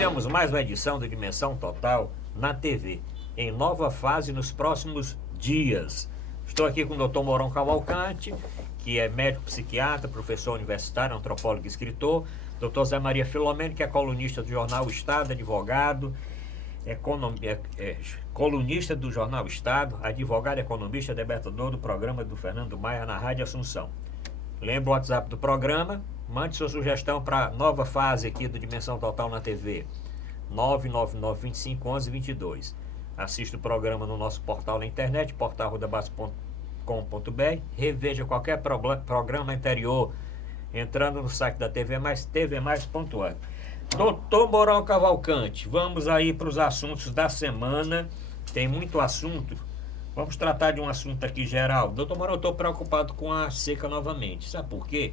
Iniciamos mais uma edição do Dimensão Total na TV, em nova fase nos próximos dias. Estou aqui com o Dr. Mourão Cavalcante, que é médico psiquiatra, professor universitário, antropólogo e escritor. Dr. Zé Maria Filomeno, que é colunista do jornal O Estado, advogado, colunista do jornal O Estado, advogado, economista, debatedor do programa do Fernando Maia na Rádio Assunção. Lembra o WhatsApp do programa? Mande sua sugestão para a nova fase aqui do Dimensão Total na TV. 999-2511-22. Assista o programa no nosso portal na internet, portalrodabas.com.br. Reveja qualquer programa anterior entrando no site da TV Mais, tvmais.org. Doutor Mourão Cavalcante, vamos aí para os assuntos da semana. Tem muito assunto. Vamos tratar de um assunto aqui geral. Doutor Mourão, eu estou preocupado com a seca novamente. Sabe por quê?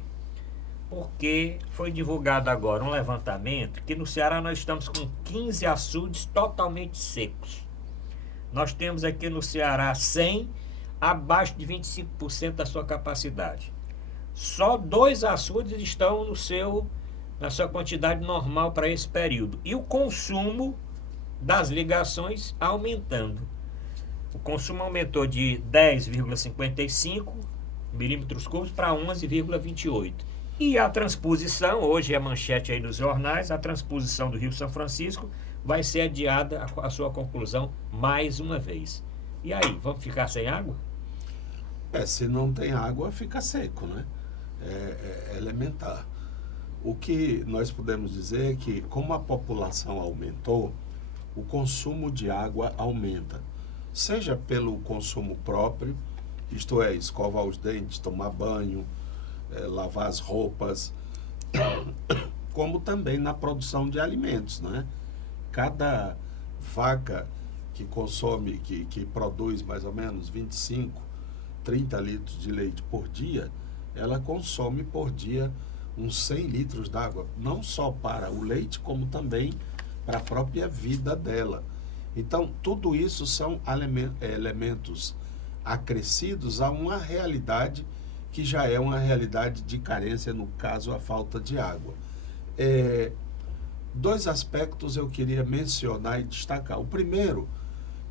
Porque foi divulgado agora um levantamento que no Ceará nós estamos com 15 açudes totalmente secos. Nós temos aqui no Ceará 100 abaixo de 25% da sua capacidade. Só 2 açudes estão na sua quantidade normal para esse período. E o consumo das ligações aumentando. O consumo aumentou de 10,55 milímetros cúbicos para 11,28. E a transposição, hoje é manchete aí dos jornais, a transposição do Rio São Francisco vai ser adiada a sua conclusão mais uma vez. E aí, vamos ficar sem água? Se não tem água, fica seco, né? É elementar. O que nós podemos dizer é que, como a população aumentou, o consumo de água aumenta. Seja pelo consumo próprio, isto é, escovar os dentes, tomar banho, lavar as roupas, como também na produção de alimentos, né? Cada vaca que consome, que produz mais ou menos 25, 30 litros de leite por dia, ela consome por dia uns 100 litros d'água, não só para o leite, como também para a própria vida dela. Então, tudo isso são elementos acrescidos a uma realidade que já é uma realidade de carência, no caso, a falta de água. 2 aspectos eu queria mencionar e destacar. O primeiro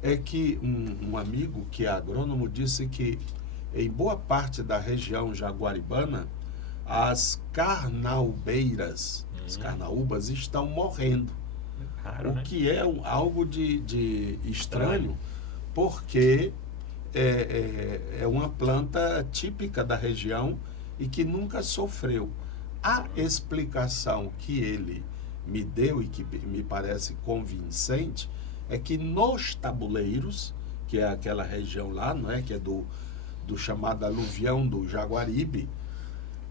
é que um amigo que é agrônomo disse que em boa parte da região jaguaribana, as carnaubeiras, as carnaúbas estão morrendo. Claro, o né? que é algo de estranho, porque é uma planta típica da região e que nunca sofreu. A explicação que ele me deu e que me parece convincente é que nos tabuleiros, que é aquela região lá, não é, que é do chamado aluvião do Jaguaribe,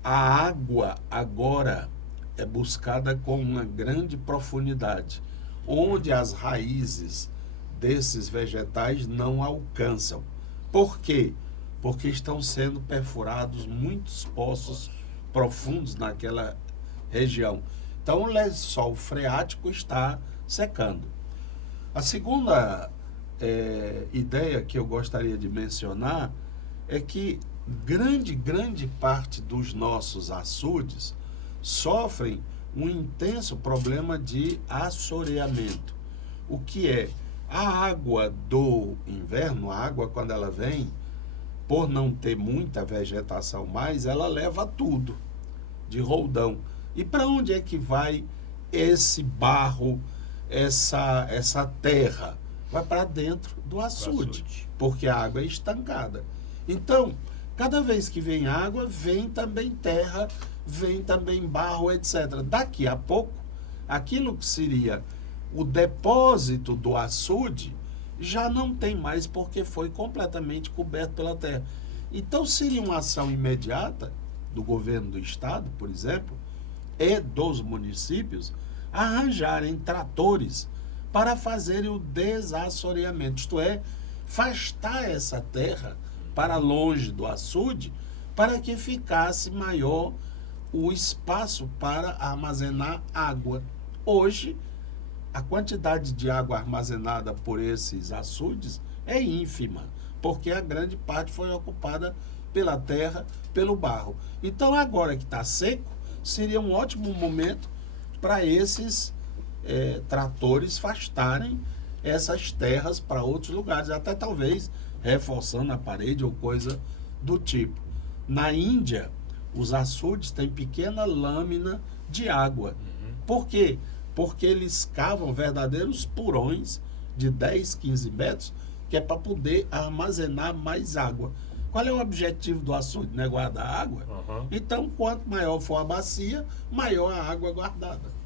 a água agora é buscada com uma grande profundidade, onde as raízes desses vegetais não alcançam. Por quê? Porque estão sendo perfurados muitos poços profundos naquela região. Então, o lençol freático está secando. A segunda ideia que eu gostaria de mencionar é que grande parte dos nossos açudes sofrem um intenso problema de assoreamento. O que é? A água do inverno, a água quando ela vem, por não ter muita vegetação mais, ela leva tudo de roldão. E para onde é que vai esse barro, essa terra? Vai para dentro do açude, porque a água é estancada. Então, cada vez que vem água, vem também terra, vem também barro, etc. Daqui a pouco, aquilo que seria o depósito do açude já não tem mais, porque foi completamente coberto pela terra. Então, seria uma ação imediata do governo do estado, por exemplo, e dos municípios, arranjarem tratores para fazerem o desassoreamento, isto é, afastar essa terra para longe do açude, para que ficasse maior o espaço para armazenar água. Hoje, a quantidade de água armazenada por esses açudes é ínfima, porque a grande parte foi ocupada pela terra, pelo barro. Então, agora que está seco, seria um ótimo momento para esses tratores afastarem essas terras para outros lugares, até talvez reforçando a parede ou coisa do tipo. Na Índia, os açudes têm pequena lâmina de água. Por quê? Porque eles cavam verdadeiros porões de 10, 15 metros, que é para poder armazenar mais água. Qual é o objetivo do açude? Não é guardar água? Então, quanto maior for a bacia, maior a água guardada.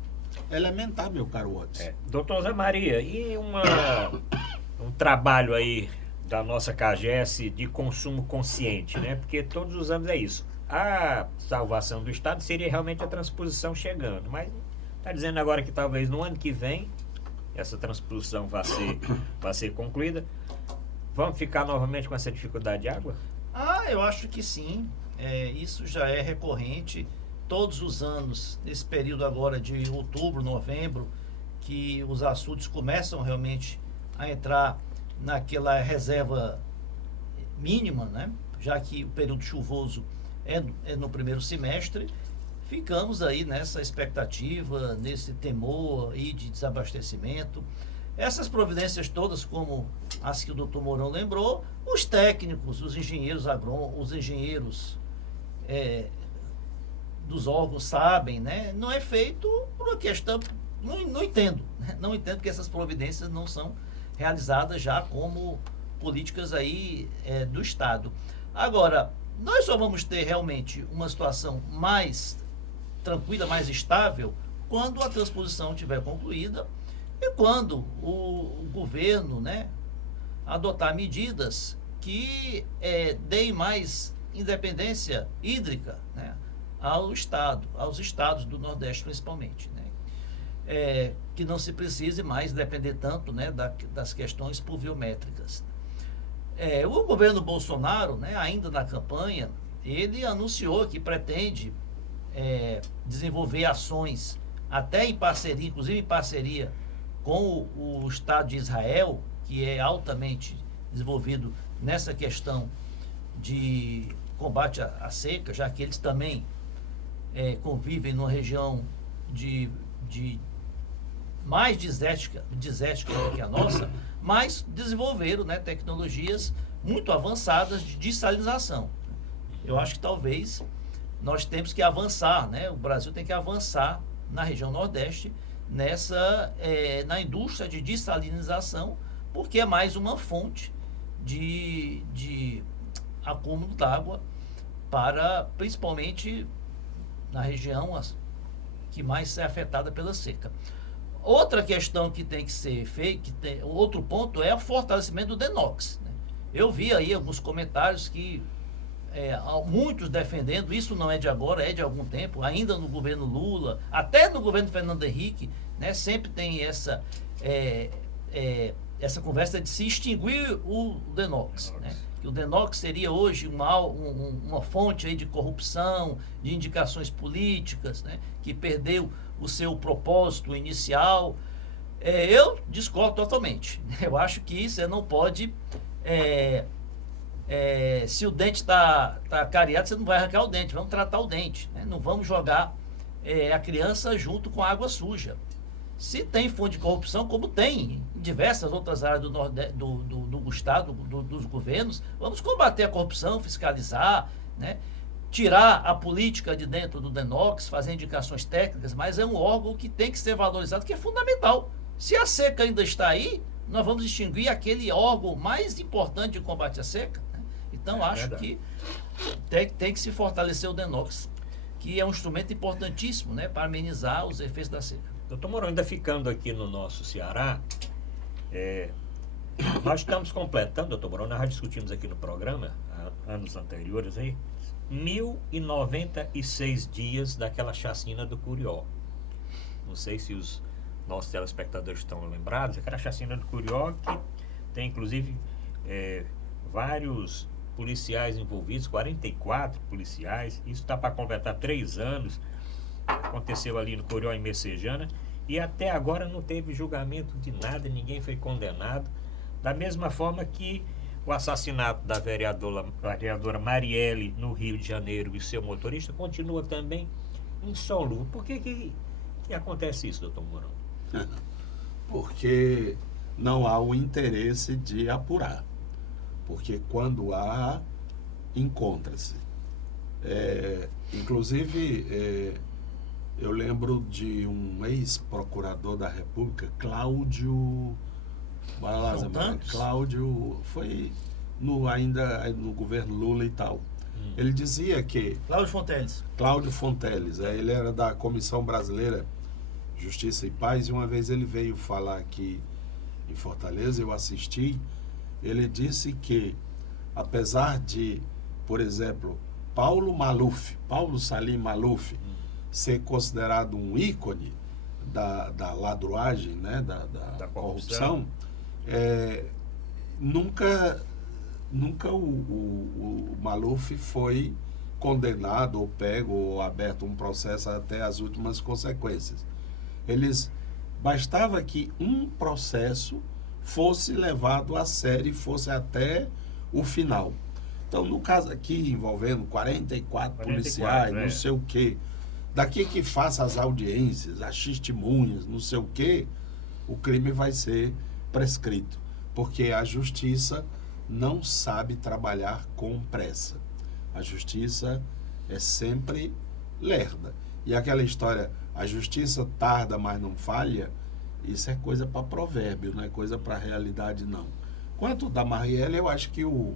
Elementar, meu caro Watson. Doutor Zé Maria, e um trabalho aí da nossa CAGES de consumo consciente, né? Porque todos os anos é isso. A salvação do Estado seria realmente a transposição chegando, mas está dizendo agora que talvez no ano que vem essa transposição vai ser concluída. Vamos ficar novamente com essa dificuldade de água? Eu acho que sim. Isso já é recorrente. Todos os anos, nesse período agora de outubro, novembro, que os açudes começam realmente a entrar naquela reserva mínima, né? Já que o período chuvoso é no primeiro semestre, ficamos aí nessa expectativa, nesse temor aí de desabastecimento. Essas providências todas, como as que o doutor Mourão lembrou, os técnicos, os engenheiros agrônomos, os engenheiros dos órgãos sabem, né? Não é feito por uma questão, não entendo, né? Não entendo porque essas providências não são realizadas já como políticas aí do Estado. Agora, nós só vamos ter realmente uma situação mais tranquila, mais estável, quando a transposição estiver concluída e quando o governo, né, adotar medidas que deem mais independência hídrica, né, ao Estado, aos estados do Nordeste principalmente, né, que não se precise mais depender tanto, né, das questões pluviométricas. O governo Bolsonaro, né, ainda na campanha, ele anunciou que pretende desenvolver ações, até em parceria, inclusive em parceria com o Estado de Israel, que é altamente desenvolvido nessa questão de combate à seca, já que eles também convivem numa região de mais desértica do que a nossa, mas desenvolveram, né, tecnologias muito avançadas de dessalinização. Eu acho que talvez nós temos que avançar, né? O Brasil tem que avançar na região Nordeste na indústria de dessalinização, porque é mais uma fonte de acúmulo d'água para, principalmente na região que mais é afetada pela seca. Outra questão que tem que ser feita, outro ponto é o fortalecimento do DENOX, né? Eu vi aí alguns comentários que muitos defendendo, isso não é de agora, é de algum tempo, ainda no governo Lula, até no governo Fernando Henrique, né, sempre tem essa conversa de se extinguir o DENOX, né? Que o DENOX seria hoje uma fonte aí de corrupção, de indicações políticas, né, que perdeu o seu propósito inicial. Eu discordo totalmente. Eu acho que você não pode... se o dente está cariado, você não vai arrancar o dente, vamos tratar o dente, né? Não vamos jogar a criança junto com a água suja. Se tem fonte de corrupção, como tem em diversas outras áreas do Estado, dos governos, vamos combater a corrupção, fiscalizar, né? Tirar a política de dentro do DENOX, fazer indicações técnicas, mas é um órgão que tem que ser valorizado, que é fundamental. Se a seca ainda está aí, nós vamos extinguir aquele órgão mais importante de combate à seca, né? Então, acho que tem que se fortalecer o DENOX, que é um instrumento importantíssimo, né, para amenizar os efeitos da seca. Doutor Mourão, ainda ficando aqui no nosso Ceará, nós estamos completando, doutor Mourão, nós já discutimos aqui no programa, anos anteriores aí, 1.096 dias daquela chacina do Curió. Não sei se os nossos telespectadores estão lembrados, aquela chacina do Curió que tem inclusive vários policiais envolvidos, 44 policiais, isso está para completar 3 anos, aconteceu ali no Curió, em Messejana, e até agora não teve julgamento de nada, ninguém foi condenado, da mesma forma que o assassinato da vereadora Marielle no Rio de Janeiro e seu motorista continua também insolúvel. Por que acontece isso, doutor Mourão? Porque não há o interesse de apurar. Porque quando há, encontra-se. Inclusive, eu lembro de um ex-procurador da República, Cláudio... Cláudio foi ainda no governo Lula e tal. Ele dizia que... Cláudio Fonteles. Ele era da Comissão Brasileira Justiça e Paz, e uma vez ele veio falar aqui em Fortaleza, eu assisti. Ele disse que, apesar de, por exemplo, Paulo Salim Maluf ser considerado um ícone da ladruagem, né, da corrupção, nunca o Maluf foi condenado ou pego ou aberto um processo até as últimas consequências. Bastava que um processo fosse levado a sério e fosse até o final. Então, no caso aqui, envolvendo 44 policiais, não sei o quê, daqui que faça as audiências, as testemunhas, não sei o quê, o crime vai ser prescrito. Porque a justiça não sabe trabalhar com pressa. A justiça é sempre lerda. E aquela história, a justiça tarda, mas não falha, isso é coisa para provérbio, não é coisa para realidade, não. Quanto da Marielle, eu acho que o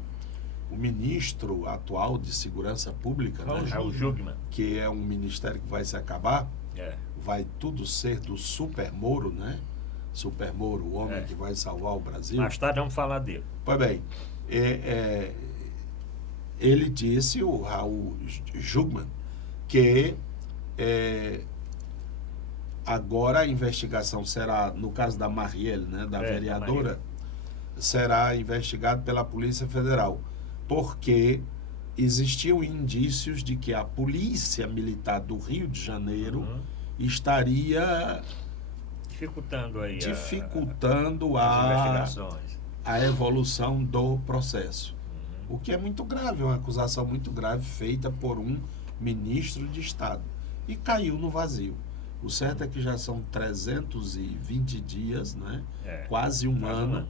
ministro atual de Segurança Pública, né, o Jugman, que é um ministério que vai se acabar, vai tudo ser do Super Moro, né? Super Moro, o homem que vai salvar o Brasil. Mais tarde vamos falar dele. Pois bem, ele disse, o Raul Jugman, que agora a investigação será, no caso da Marielle, né, da vereadora, será investigado pela Polícia Federal, porque existiam indícios de que a Polícia Militar do Rio de Janeiro estaria dificultando as investigações, a evolução do processo. O que é muito grave, uma acusação muito grave feita por um ministro de Estado. E caiu no vazio. O certo é que já são 320 dias, né? Quase um ano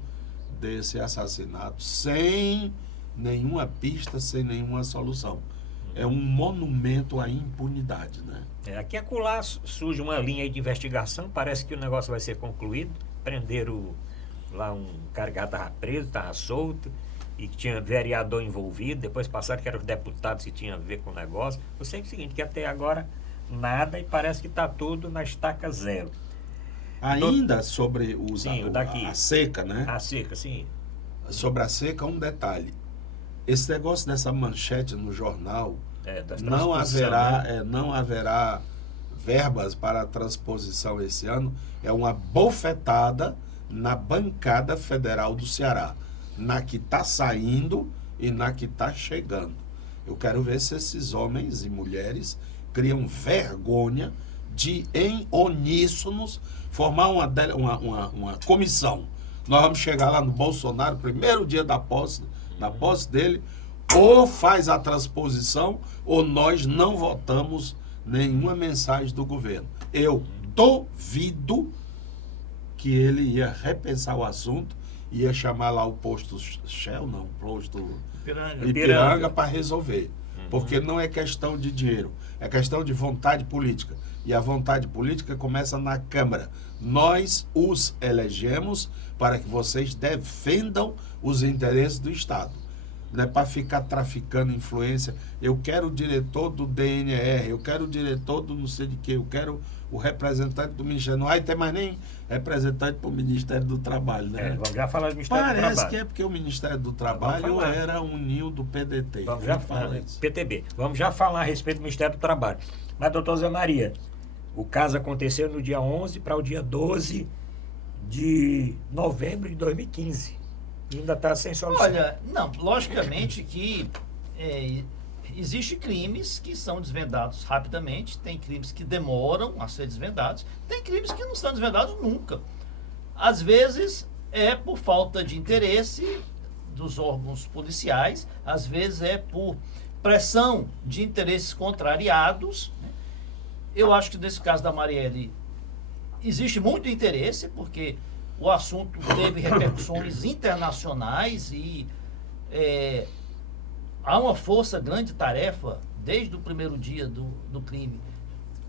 desse assassinato, sem nenhuma pista, sem nenhuma solução. É um monumento à impunidade, né? Aqui acolá surge uma linha de investigação, parece que o negócio vai ser concluído. Prenderam lá um cara que já estava preso, estava solto, e que tinha vereador envolvido, depois passaram que eram os deputados que tinham a ver com o negócio. Eu sei o seguinte, que até agora nada, e parece que está tudo na estaca zero. Ainda sobre a seca, né? A seca, sim. Sobre a seca, um detalhe. Esse negócio dessa manchete no jornal, não haverá verbas para a transposição esse ano, é uma bofetada na bancada federal do Ceará, na que está saindo e na que está chegando. Eu quero ver se esses homens e mulheres criam vergonha de, em uníssonos, formar uma comissão. Nós vamos chegar lá no Bolsonaro, primeiro dia da posse dele, ou faz a transposição, ou nós não votamos nenhuma mensagem do governo. Eu duvido que ele ia repensar o assunto, ia chamar lá o posto Shell, não, posto Ipiranga para resolver. Porque não é questão de dinheiro, é questão de vontade política. E a vontade política começa na Câmara. Nós os elegemos para que vocês defendam os interesses do Estado. Não é para ficar traficando influência. Eu quero o diretor do DNR, eu quero o diretor do não sei de quê, eu quero o representante do Ministério. Não vai ter mais nem representante para o Ministério do Trabalho, né? Vamos já falar do Ministério do Trabalho. Parece que é porque o Ministério do Trabalho era um ninho do PDT. Vamos já falar, PTB. Vamos já falar a respeito do Ministério do Trabalho. Mas, doutor Zé Maria, o caso aconteceu no dia 11 para o dia 12 de novembro de 2015. E ainda está sem solução. Olha, não, logicamente que existem crimes que são desvendados rapidamente, tem crimes que demoram a ser desvendados, tem crimes que não são desvendados nunca. Às vezes é por falta de interesse dos órgãos policiais, às vezes é por pressão de interesses contrariados. Eu acho que nesse caso da Marielle, existe muito interesse, porque o assunto teve repercussões internacionais e há uma grande tarefa, desde o primeiro dia do crime,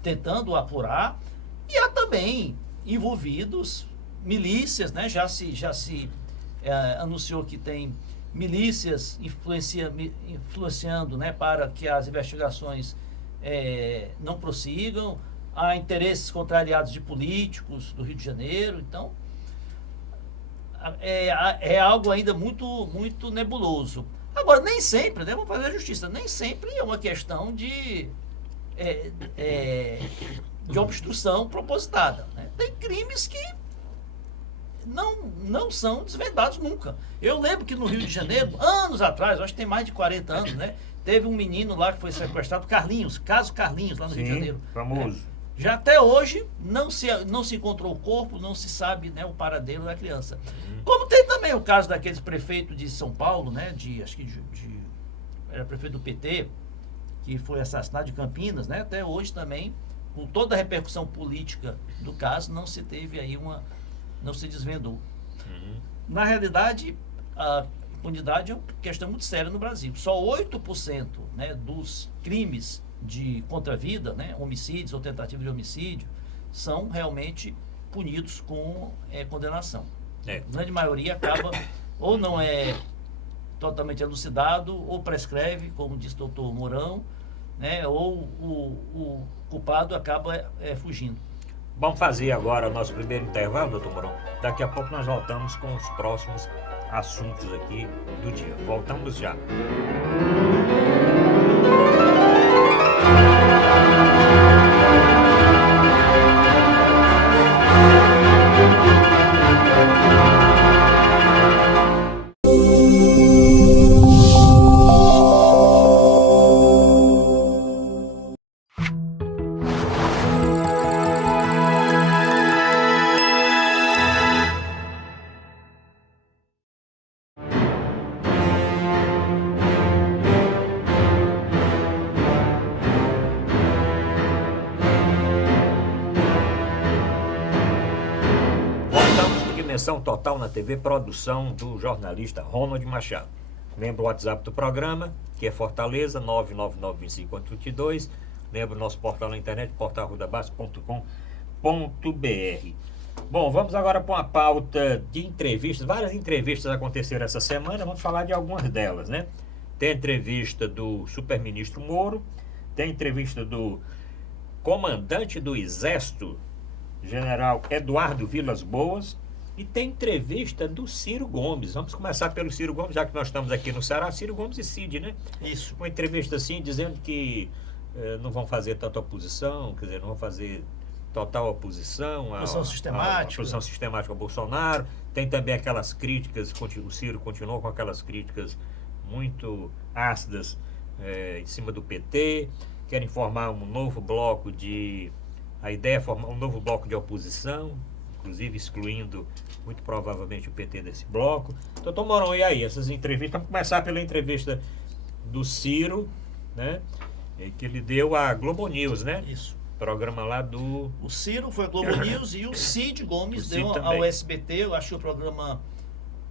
tentando apurar, e há também envolvidos milícias, né? Já se anunciou que tem milícias influenciando, né, para que as investigações não prossigam. Há interesses contrariados de políticos do Rio de Janeiro. Então, é algo ainda muito, muito nebuloso. Agora, nem sempre, né, vamos fazer a justiça, nem sempre é uma questão de obstrução propositada, né? Tem crimes que não são desvendados nunca. Eu lembro que no Rio de Janeiro, anos atrás, acho que tem mais de 40 anos, né? Teve um menino lá que foi sequestrado, Carlinhos, caso Carlinhos, lá no Rio de Janeiro. Famoso. Já até hoje não se encontrou o corpo, não se sabe, né, o paradeiro da criança. Como tem também o caso daqueles prefeitos de São Paulo, né? Acho que era prefeito do PT, que foi assassinado, de Campinas, né? Até hoje também, com toda a repercussão política do caso, não se teve aí não se desvendou. Na realidade, a impunidade é uma questão muito séria no Brasil. Só 8%, né, dos crimes contra a vida, né, homicídios ou tentativa de homicídio, são realmente punidos com condenação. A grande maioria acaba ou não é totalmente elucidado, ou prescreve, como disse o doutor Mourão, né, ou o culpado acaba fugindo. Vamos fazer agora o nosso primeiro intervalo, doutor Mourão. Daqui a pouco nós voltamos com os próximos assuntos aqui do dia. Voltamos já. Dimensão Total na TV, produção do jornalista Ronald Machado. Lembra o WhatsApp do programa, que é Fortaleza, 99925-822. Lembra o nosso portal na internet, portalrudabas.com.br. Bom, vamos agora para uma pauta de entrevistas. Várias entrevistas aconteceram essa semana, vamos falar de algumas delas, né? Tem a entrevista do superministro Moro, tem a entrevista do comandante do Exército, general Eduardo Vilas Boas, e tem entrevista do Ciro Gomes. Vamos começar pelo Ciro Gomes, já que nós estamos aqui no Ceará. Ciro Gomes e Cid, né? Isso. Uma entrevista assim, dizendo que não vão fazer tanta oposição, quer dizer, não vão fazer total oposição oposição sistemática. Oposição sistemática ao Bolsonaro. Tem também aquelas críticas, o Ciro continuou com aquelas críticas muito ácidas em cima do PT. Querem formar um novo bloco a ideia é formar um novo bloco de oposição, inclusive excluindo muito provavelmente o PT desse bloco. Doutor Mourão, e aí, essas entrevistas? Vamos começar pela entrevista do Ciro, né? Que ele deu à Globo News, né? Isso. Programa lá do... O Ciro foi a Globo News e o Cid Gomes deu também ao SBT, eu acho que o programa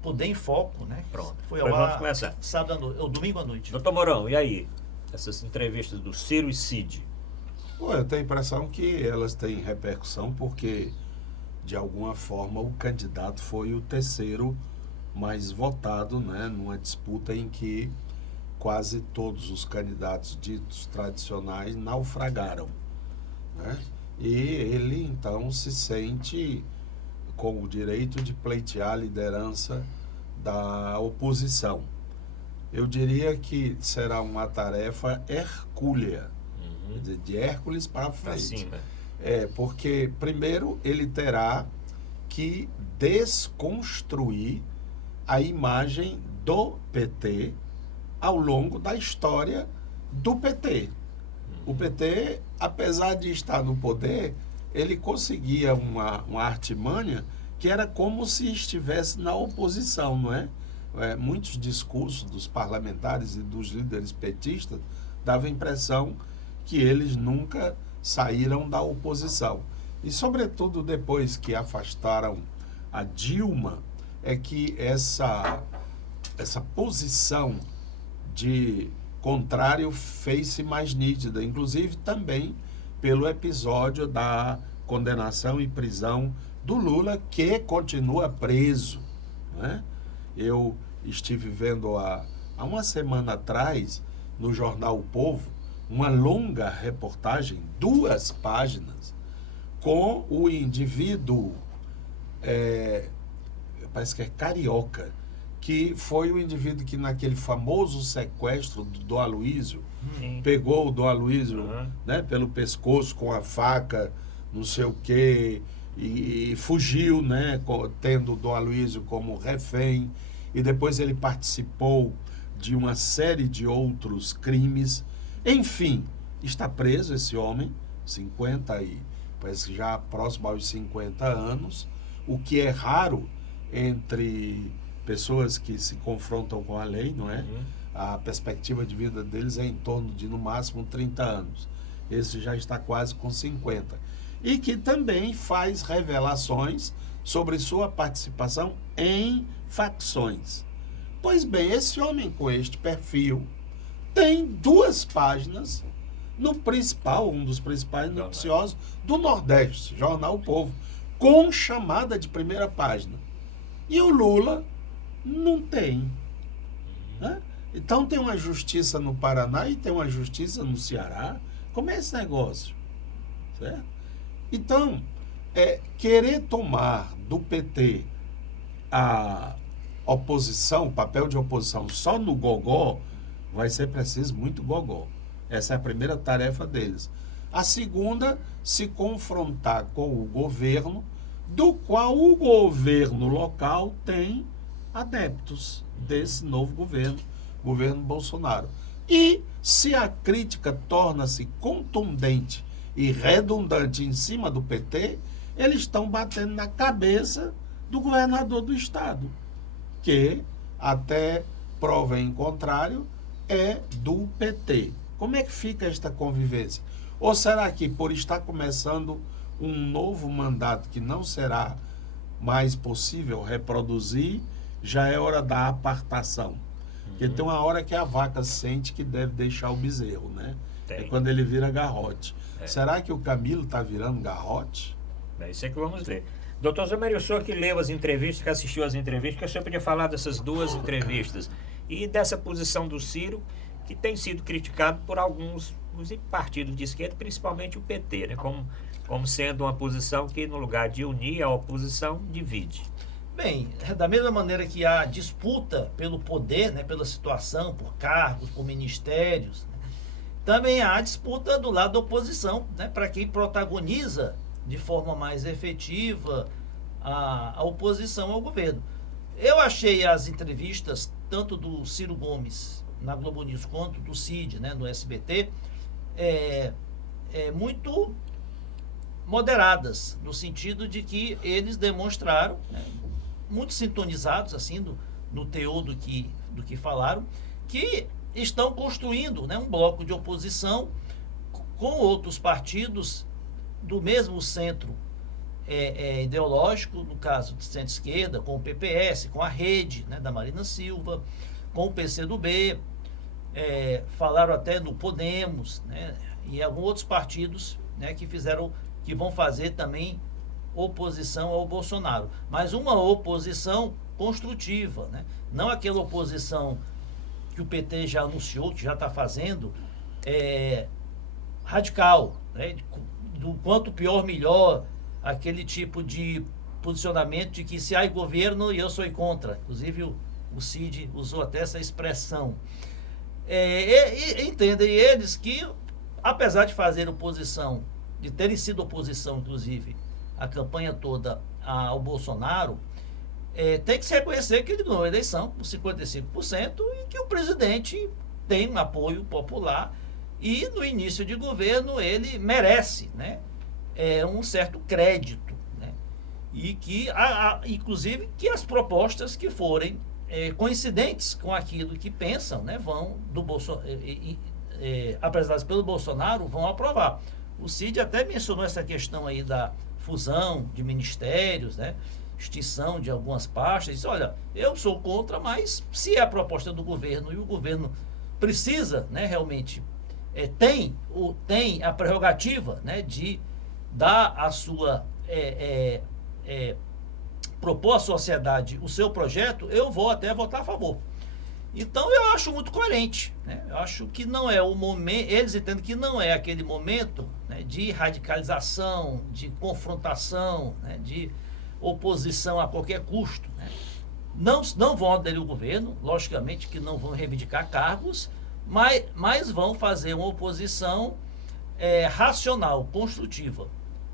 Poder em Foco, né? Pronto. Foi ao ar vamos começar. domingo à noite. Doutor Mourão, e aí? Essas entrevistas do Ciro e Cid? Eu tenho a impressão que elas têm repercussão porque, de alguma forma, o candidato foi o terceiro mais votado, né, numa disputa em que quase todos os candidatos ditos tradicionais naufragaram, né? E ele, então, se sente com o direito de pleitear a liderança da oposição. Eu diria que será uma tarefa hercúlea, de Hércules para frente. Porque, primeiro, ele terá que desconstruir a imagem do PT ao longo da história do PT. O PT, apesar de estar no poder, ele conseguia uma artimanha que era como se estivesse na oposição, não é? Muitos discursos dos parlamentares e dos líderes petistas davam a impressão que eles nunca saíram da oposição. E, sobretudo, depois que afastaram a Dilma, é que essa posição de contrário fez-se mais nítida, inclusive também pelo episódio da condenação e prisão do Lula, que continua preso, né? Eu estive vendo há uma semana atrás, no jornal O Povo, uma longa reportagem, 2 páginas, com o indivíduo, parece que é carioca, que foi o indivíduo que naquele famoso sequestro do Aloysio, pegou o do Aloysio, né, pelo pescoço com a faca, não sei o quê, e fugiu, né, tendo o do Aloysio como refém, e depois ele participou de uma série de outros crimes. Enfim, está preso esse homem, 50 e parece que já próximo aos 50 anos, o que é raro entre pessoas que se confrontam com a lei, não é? A perspectiva de vida deles é em torno de, no máximo, 30 anos. Esse já está quase com 50. E que também faz revelações sobre sua participação em facções. Pois bem, esse homem com este perfil tem 2 páginas no principal, um dos principais noticiosos do Nordeste, Jornal O Povo, com chamada de primeira página. E o Lula não tem, né? Então tem uma justiça no Paraná e tem uma justiça no Ceará. Como é esse negócio? Certo? Então, querer tomar do PT a oposição, o papel de oposição só no gogó, vai ser preciso muito gogó. Essa é a primeira tarefa deles. A segunda, se confrontar com o governo, do qual o governo local tem adeptos desse novo governo Bolsonaro. E se a crítica torna-se contundente e redundante em cima do PT, eles estão batendo na cabeça do governador do estado, que, até prova em contrário, é do PT. Como é que fica esta convivência? Ou será que, por estar começando um novo mandato que não será mais possível reproduzir, já é hora da apartação? Porque tem uma hora que a vaca sente que deve deixar o bezerro, né? É quando ele vira garrote. Será que o Camilo está virando garrote? É isso é que vamos ver. Doutor Zé Mário, o senhor que leu as entrevistas, que assistiu às entrevistas, que o senhor podia falar dessas 2 entrevistas e dessa posição do Ciro, que tem sido criticado por alguns partidos de esquerda, principalmente o PT, né? Como sendo uma posição que, no lugar de unir a oposição, divide. Bem, da mesma maneira que há disputa pelo poder, né, pela situação, por cargos, por ministérios, né, também há disputa do lado da oposição, né, para quem protagoniza de forma mais efetiva a oposição ao governo. Eu achei as entrevistas, tanto do Ciro Gomes na Globo News quanto do Cid, né, no SBT, muito moderadas, no sentido de que eles demonstraram, né, muito sintonizados assim no teor do que falaram, que estão construindo, né, um bloco de oposição com outros partidos do mesmo centro ideológico, no caso de centro-esquerda, com o PPS, com a Rede, né, da Marina Silva, com o PCdoB, falaram até no Podemos, né, e alguns outros partidos, né, que vão fazer também oposição ao Bolsonaro, mas uma oposição construtiva, né? Não aquela oposição que o PT já anunciou, que já está fazendo, radical, né? Do quanto pior, melhor, aquele tipo de posicionamento de que se há governo e eu sou contra. Inclusive o Cid usou até essa expressão. Entendem eles que, apesar de fazer oposição, de terem sido oposição, inclusive, a campanha toda ao Bolsonaro, tem que se reconhecer que ele ganhou a eleição por 55% e que o presidente tem um apoio popular e no início de governo ele merece, né, um certo crédito, né, e que, inclusive, que as propostas que forem coincidentes com aquilo que pensam, né, vão do Bolsonaro, apresentadas pelo Bolsonaro, vão aprovar. O Cid até mencionou essa questão aí da fusão de ministérios, né? Extinção de algumas pastas. Disse, olha, eu sou contra, mas se é a proposta do governo e o governo precisa, né, realmente, tem a prerrogativa, né, de dar a sua... propor à sociedade o seu projeto, eu vou até votar a favor. Então eu acho muito coerente, né? Eu acho que não é o momento, eles entendem que não é aquele momento, né, de radicalização, de confrontação, né, de oposição a qualquer custo, né? Não vão aderir ao governo, logicamente que não vão reivindicar cargos, mas vão fazer uma oposição racional, construtiva.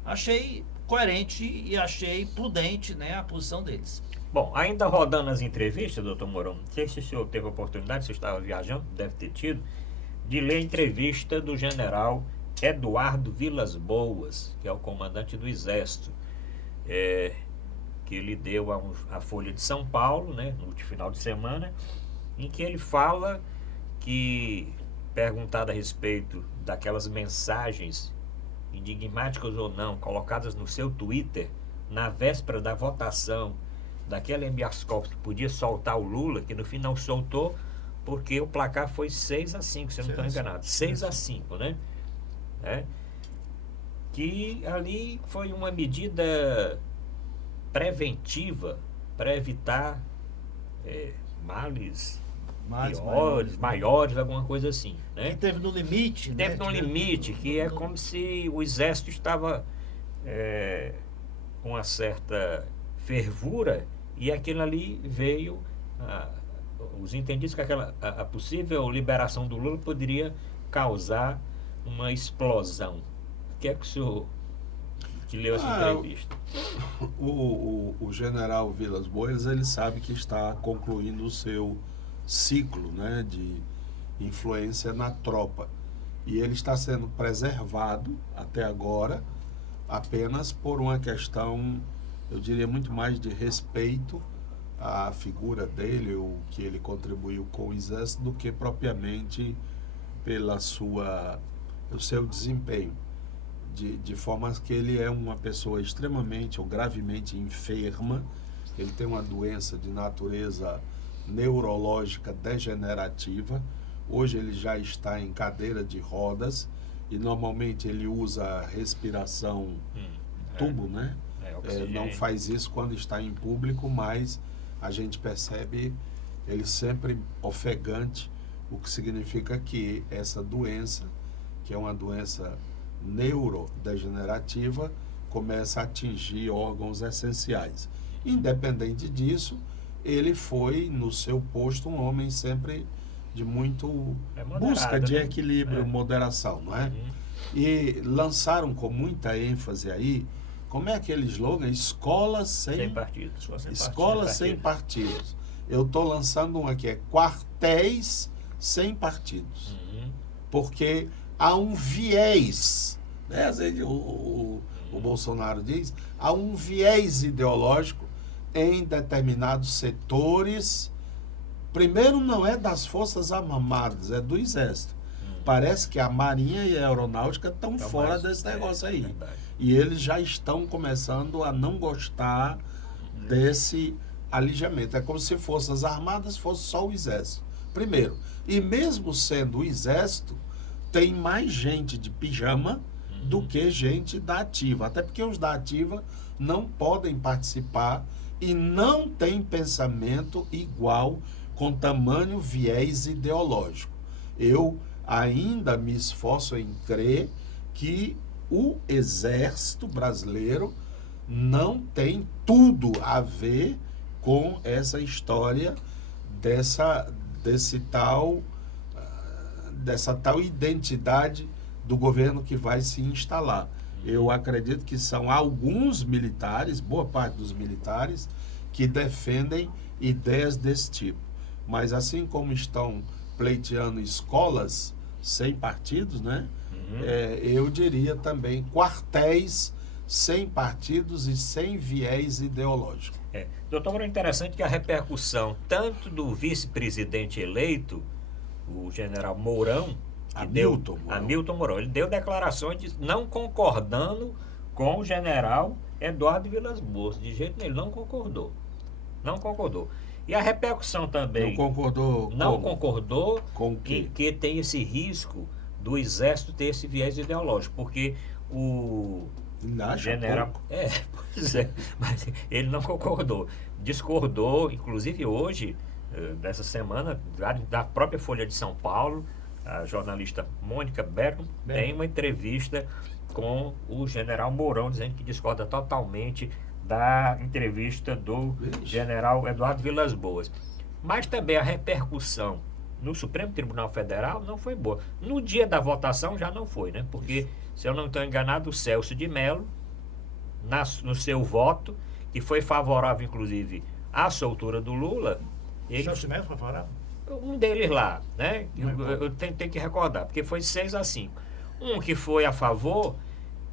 Achei coerente e achei prudente, né, a posição deles. Bom, ainda rodando as entrevistas, doutor Mourão, não sei se o senhor teve a oportunidade, se o senhor estava viajando, deve ter tido, de ler a entrevista do general Eduardo Vilas Boas, que é o comandante do Exército, que ele deu à Folha de São Paulo, né, no final de semana, em que ele fala que, perguntado a respeito daquelas mensagens, enigmáticas ou não, colocadas no seu Twitter, na véspera da votação, daquele habeas corpus que podia soltar o Lula, que no fim não soltou, porque o placar foi 6-5, se eu não estou enganado. 6-5, né? Que ali foi uma medida preventiva para evitar males maiores, alguma coisa assim, né? Que teve no limite, Teve no limite, que é como se o Exército estava com uma certa fervura e aquilo ali veio, os entendidos que a possível liberação do Lula poderia causar uma explosão. O que é que o senhor que leu essa entrevista? O general Vilas Boas, ele sabe que está concluindo o seu ciclo, né, de influência na tropa. E ele está sendo preservado até agora apenas por uma questão, eu diria, muito mais de respeito à figura dele, o que ele contribuiu com o Exército, do que propriamente o seu desempenho. De forma que ele é uma pessoa extremamente ou gravemente enferma, ele tem uma doença de natureza neurológica degenerativa. Hoje ele já está em cadeira de rodas e normalmente ele usa respiração tubo, né? Não faz isso quando está em público, mas a gente percebe ele sempre ofegante, o que significa que essa doença, que é uma doença neurodegenerativa, começa a atingir órgãos essenciais. Independente disso, ele foi, no seu posto, um homem sempre de muito busca de equilíbrio, moderação, não é? E lançaram com muita ênfase aí, como é aquele slogan? Escola sem partidos. Escola sem partidos. Eu estou lançando um aqui, quartéis sem partidos. Porque há um viés, né? O Bolsonaro diz, há um viés ideológico em determinados setores. Primeiro, não é das Forças Armadas, é do Exército. Parece que a Marinha e a Aeronáutica estão fora desse negócio aí. E eles já estão começando a não gostar desse alijamento. É como se Forças Armadas fosse só o Exército. Primeiro, e mesmo sendo o Exército, tem mais gente de pijama do que gente da ativa. Até porque os da ativa não podem participar e não têm pensamento igual, com tamanho viés ideológico. Eu ainda me esforço em crer que o Exército Brasileiro não tem tudo a ver com essa história dessa tal identidade do governo que vai se instalar. Eu acredito que são alguns militares, boa parte dos militares, que defendem ideias desse tipo. Mas assim como estão pleiteando escolas sem partidos, né? Eu diria também quartéis sem partidos e sem viés ideológico. Doutor, é interessante que a repercussão tanto do vice-presidente eleito, o general Mourão, Hamilton Mourão, ele deu declarações não concordando com o general Eduardo Vilas Boas. De jeito nenhum, ele não concordou. Não concordou. E a repercussão também... Não concordou Não como? concordou Com o quê? em que tem esse risco do Exército ter esse viés ideológico, porque o general... Pois é, mas ele não concordou. Discordou, inclusive hoje, dessa semana, da própria Folha de São Paulo, a jornalista Mônica Bergman tem uma entrevista com o general Mourão, dizendo que discorda totalmente da entrevista do general Eduardo Vilas Boas. Mas também a repercussão no Supremo Tribunal Federal não foi boa. No dia da votação já não foi, né? Porque, se eu não estou enganado, o Celso de Mello, no seu voto, que foi favorável, inclusive, à soltura do Lula... O Celso de Mello foi favorável? Um deles lá, né? Eu tenho que recordar, porque foi 6-5. Um que foi a favor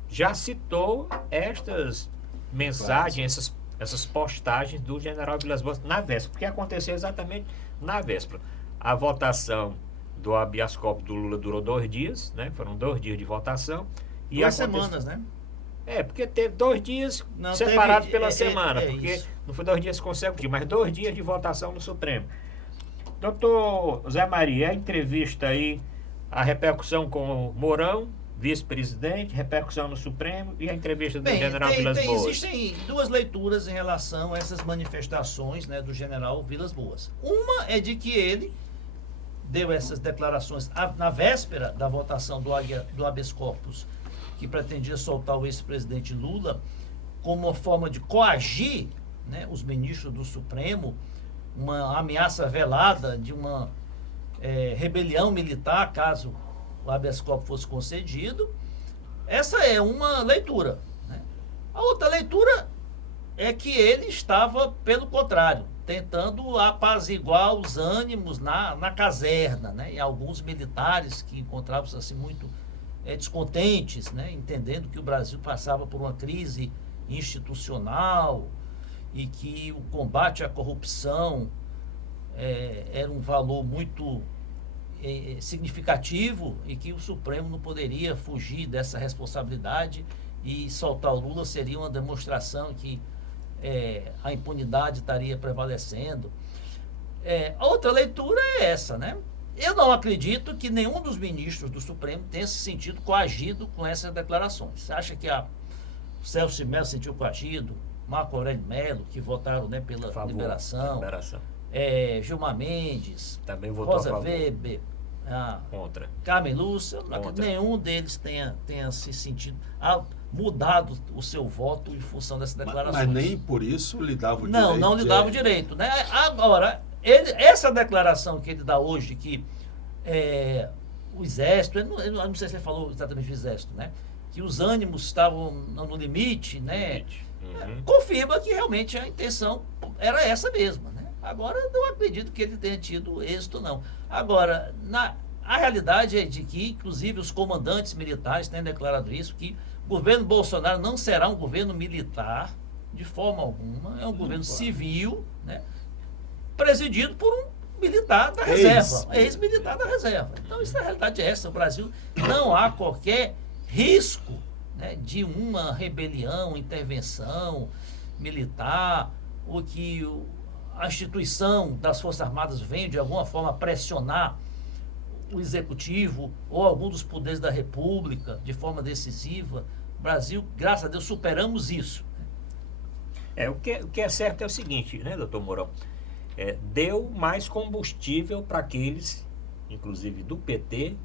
já citou estas mensagens, essas postagens do general Vilas Boas na véspera, porque aconteceu exatamente na véspera. A votação do habeas corpus do Lula durou 2 dias, né? Foram 2 dias de votação. E 2 semanas, né? Porque teve 2 dias separados pela semana, porque isso. Não foi 2 dias consecutivos, mas 2 dias de votação no Supremo. Doutor Zé Maria, a entrevista aí, a repercussão com o Mourão, vice-presidente, repercussão no Supremo e a entrevista do general Vilas Boas. Existem 2 leituras em relação a essas manifestações, né, do general Vilas Boas. Uma é de que ele deu essas declarações na véspera da votação do habeas corpus, que pretendia soltar o ex-presidente Lula, como uma forma de coagir, né, os ministros do Supremo, uma ameaça velada de uma rebelião militar, caso o habeas corpus fosse concedido. Essa é uma leitura, né? A outra leitura é que ele estava, pelo contrário, tentando apaziguar os ânimos na caserna, né? E alguns militares que encontravam-se assim muito descontentes, né? Entendendo que o Brasil passava por uma crise institucional e que o combate à corrupção era um valor muito significativo e que o Supremo não poderia fugir dessa responsabilidade, e soltar o Lula seria uma demonstração que a impunidade estaria prevalecendo. A outra leitura é essa, né? Eu não acredito que nenhum dos ministros do Supremo tenha se sentido coagido com essas declarações. Você acha que o Celso de Mello se sentiu coagido? Marco Aurélio Mello, que votaram, né, pela liberação. Gilmar Mendes, também votou Rosa a favor. Weber, Contra. Carmen Lúcia, nenhum deles tenha se sentido mudado o seu voto em função dessas declarações. Mas nem por isso lhe dava o direito. Não lhe dava o direito, né? Agora, essa declaração que ele dá hoje, que o Exército, eu não sei se ele falou exatamente do Exército, né? Que os ânimos estavam no limite, né? Confirma que realmente a intenção era essa mesma, né? Agora, eu não acredito que ele tenha tido êxito, não. Agora, a realidade é de que, inclusive, os comandantes militares têm declarado isso, que o governo Bolsonaro não será um governo militar, de forma alguma, é um governo civil, né? Presidido por um militar da reserva, ex-militar da reserva. Então, a realidade é essa. O Brasil não há qualquer risco, né, de uma rebelião, intervenção militar, ou que a instituição das Forças Armadas venha de alguma forma pressionar o Executivo ou algum dos poderes da República de forma decisiva. O Brasil, graças a Deus, superamos isso. O que é certo é o seguinte, né, doutor Mourão? Deu mais combustível para aqueles, inclusive do PT,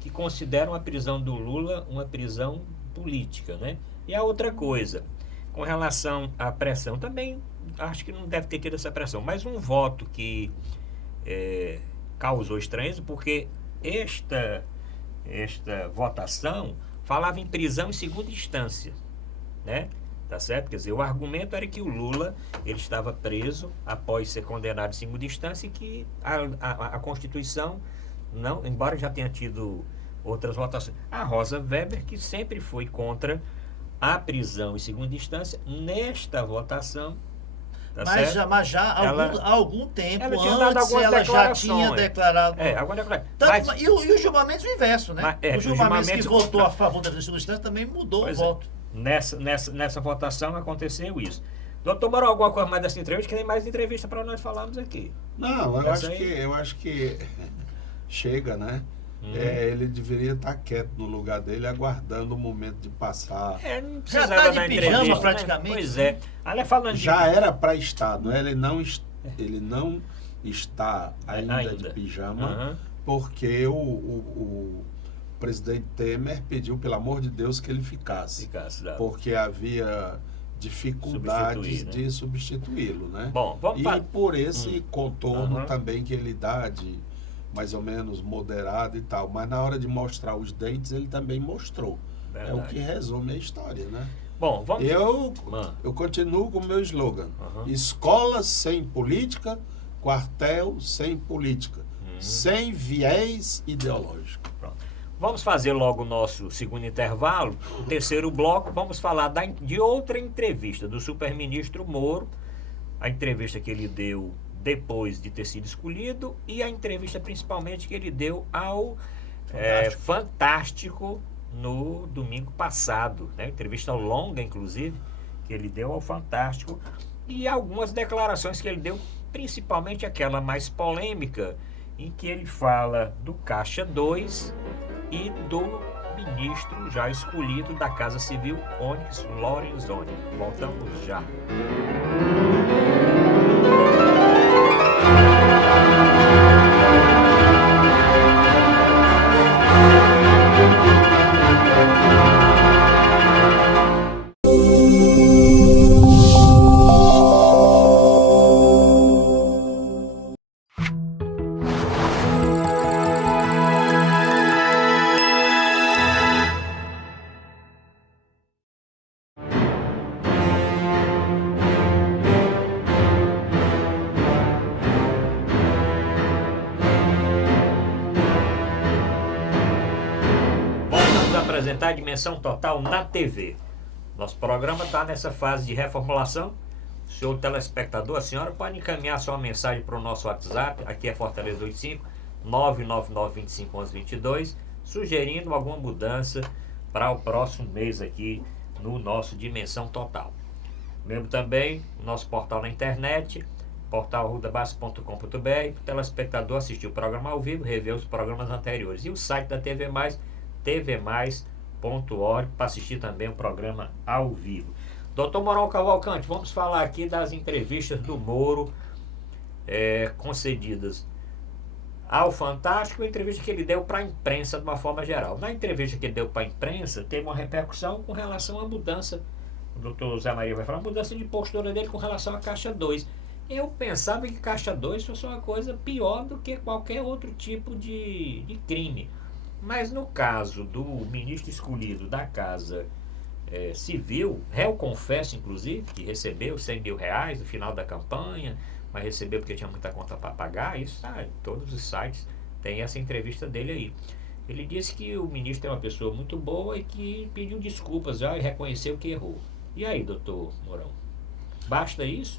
que consideram a prisão do Lula uma prisão política, né? E a outra coisa, com relação à pressão, também acho que não deve ter tido essa pressão, mas um voto que causou estranheza, porque esta votação falava em prisão em segunda instância, né? Tá certo? Quer dizer, o argumento era que o Lula ele estava preso após ser condenado em segunda instância e que a Constituição, não, embora já tenha tido outras votações. A Rosa Weber, que sempre foi contra a prisão em segunda instância, nesta votação, tá mas certo? já há algum tempo ela antes ela já tinha declarado. E o Gilmar Mendes o inverso, né? O Gilmar Mendes, que votou a favor da segunda instância, também mudou o voto. nessa votação aconteceu isso. Doutor Moral, alguma coisa mais dessa entrevista? Que tem mais entrevista para nós falarmos aqui. Não, eu acho que chega, né? Ele deveria estar quieto no lugar dele, aguardando o momento de passar. Não Já precisava tá de da pijama entrevista, praticamente. Né? Pois é. Olha, falando Já era para estar, não é? Ele não está ainda de pijama, Aham. porque o presidente Temer pediu, pelo amor de Deus, que ele ficasse. Porque havia dificuldades Substituir, né? de substituí-lo, né? Bom, vamos E por esse contorno Aham. também que ele dá de mais ou menos moderado e tal. Mas na hora de mostrar os dentes, ele também mostrou. Verdade. É o que resume a história, né? Bom, vamos... Eu continuo com o meu slogan. Aham. Escola sem política, quartel sem política. Sem viés ideológico. Pronto. Vamos fazer logo o nosso segundo intervalo. O terceiro bloco, vamos falar de outra entrevista do superministro Moro. A entrevista que ele deu depois de ter sido escolhido e a entrevista principalmente que ele deu ao Fantástico no domingo passado, né? Entrevista longa, inclusive, que ele deu ao Fantástico, e algumas declarações que ele deu, principalmente aquela mais polêmica, em que ele fala do Caixa 2 e do ministro já escolhido da Casa Civil, Onyx Lorenzoni. Voltamos já. Apresentar a Dimensão Total na TV. Nosso programa está nessa fase de reformulação. O senhor telespectador, a senhora pode encaminhar sua mensagem para o nosso WhatsApp, aqui é Fortaleza 85 999251122, sugerindo alguma mudança para o próximo mês aqui no nosso Dimensão Total. Mesmo também o nosso portal na internet, portal.arrudabaixo.com.br, para o telespectador assistir o programa ao vivo, rever os programas anteriores. E o site da TV Mais, tvmais.org, para assistir também o programa ao vivo. Dr. Moral Cavalcante, vamos falar aqui das entrevistas do Moro concedidas ao Fantástico, a entrevista que ele deu para a imprensa de uma forma geral. Na entrevista que ele deu para a imprensa, teve uma repercussão com relação à mudança, o doutor Zé Maria vai falar, a mudança de postura dele com relação à Caixa 2. Eu pensava que Caixa 2 fosse uma coisa pior do que qualquer outro tipo de crime. Mas no caso do ministro escolhido da Casa Civil, réu confesso, inclusive, que recebeu R$100.000 no final da campanha, mas recebeu porque tinha muita conta para pagar, isso tá, todos os sites têm essa entrevista dele aí. Ele disse que o ministro é uma pessoa muito boa e que pediu desculpas já e reconheceu que errou. E aí, doutor Mourão, basta isso?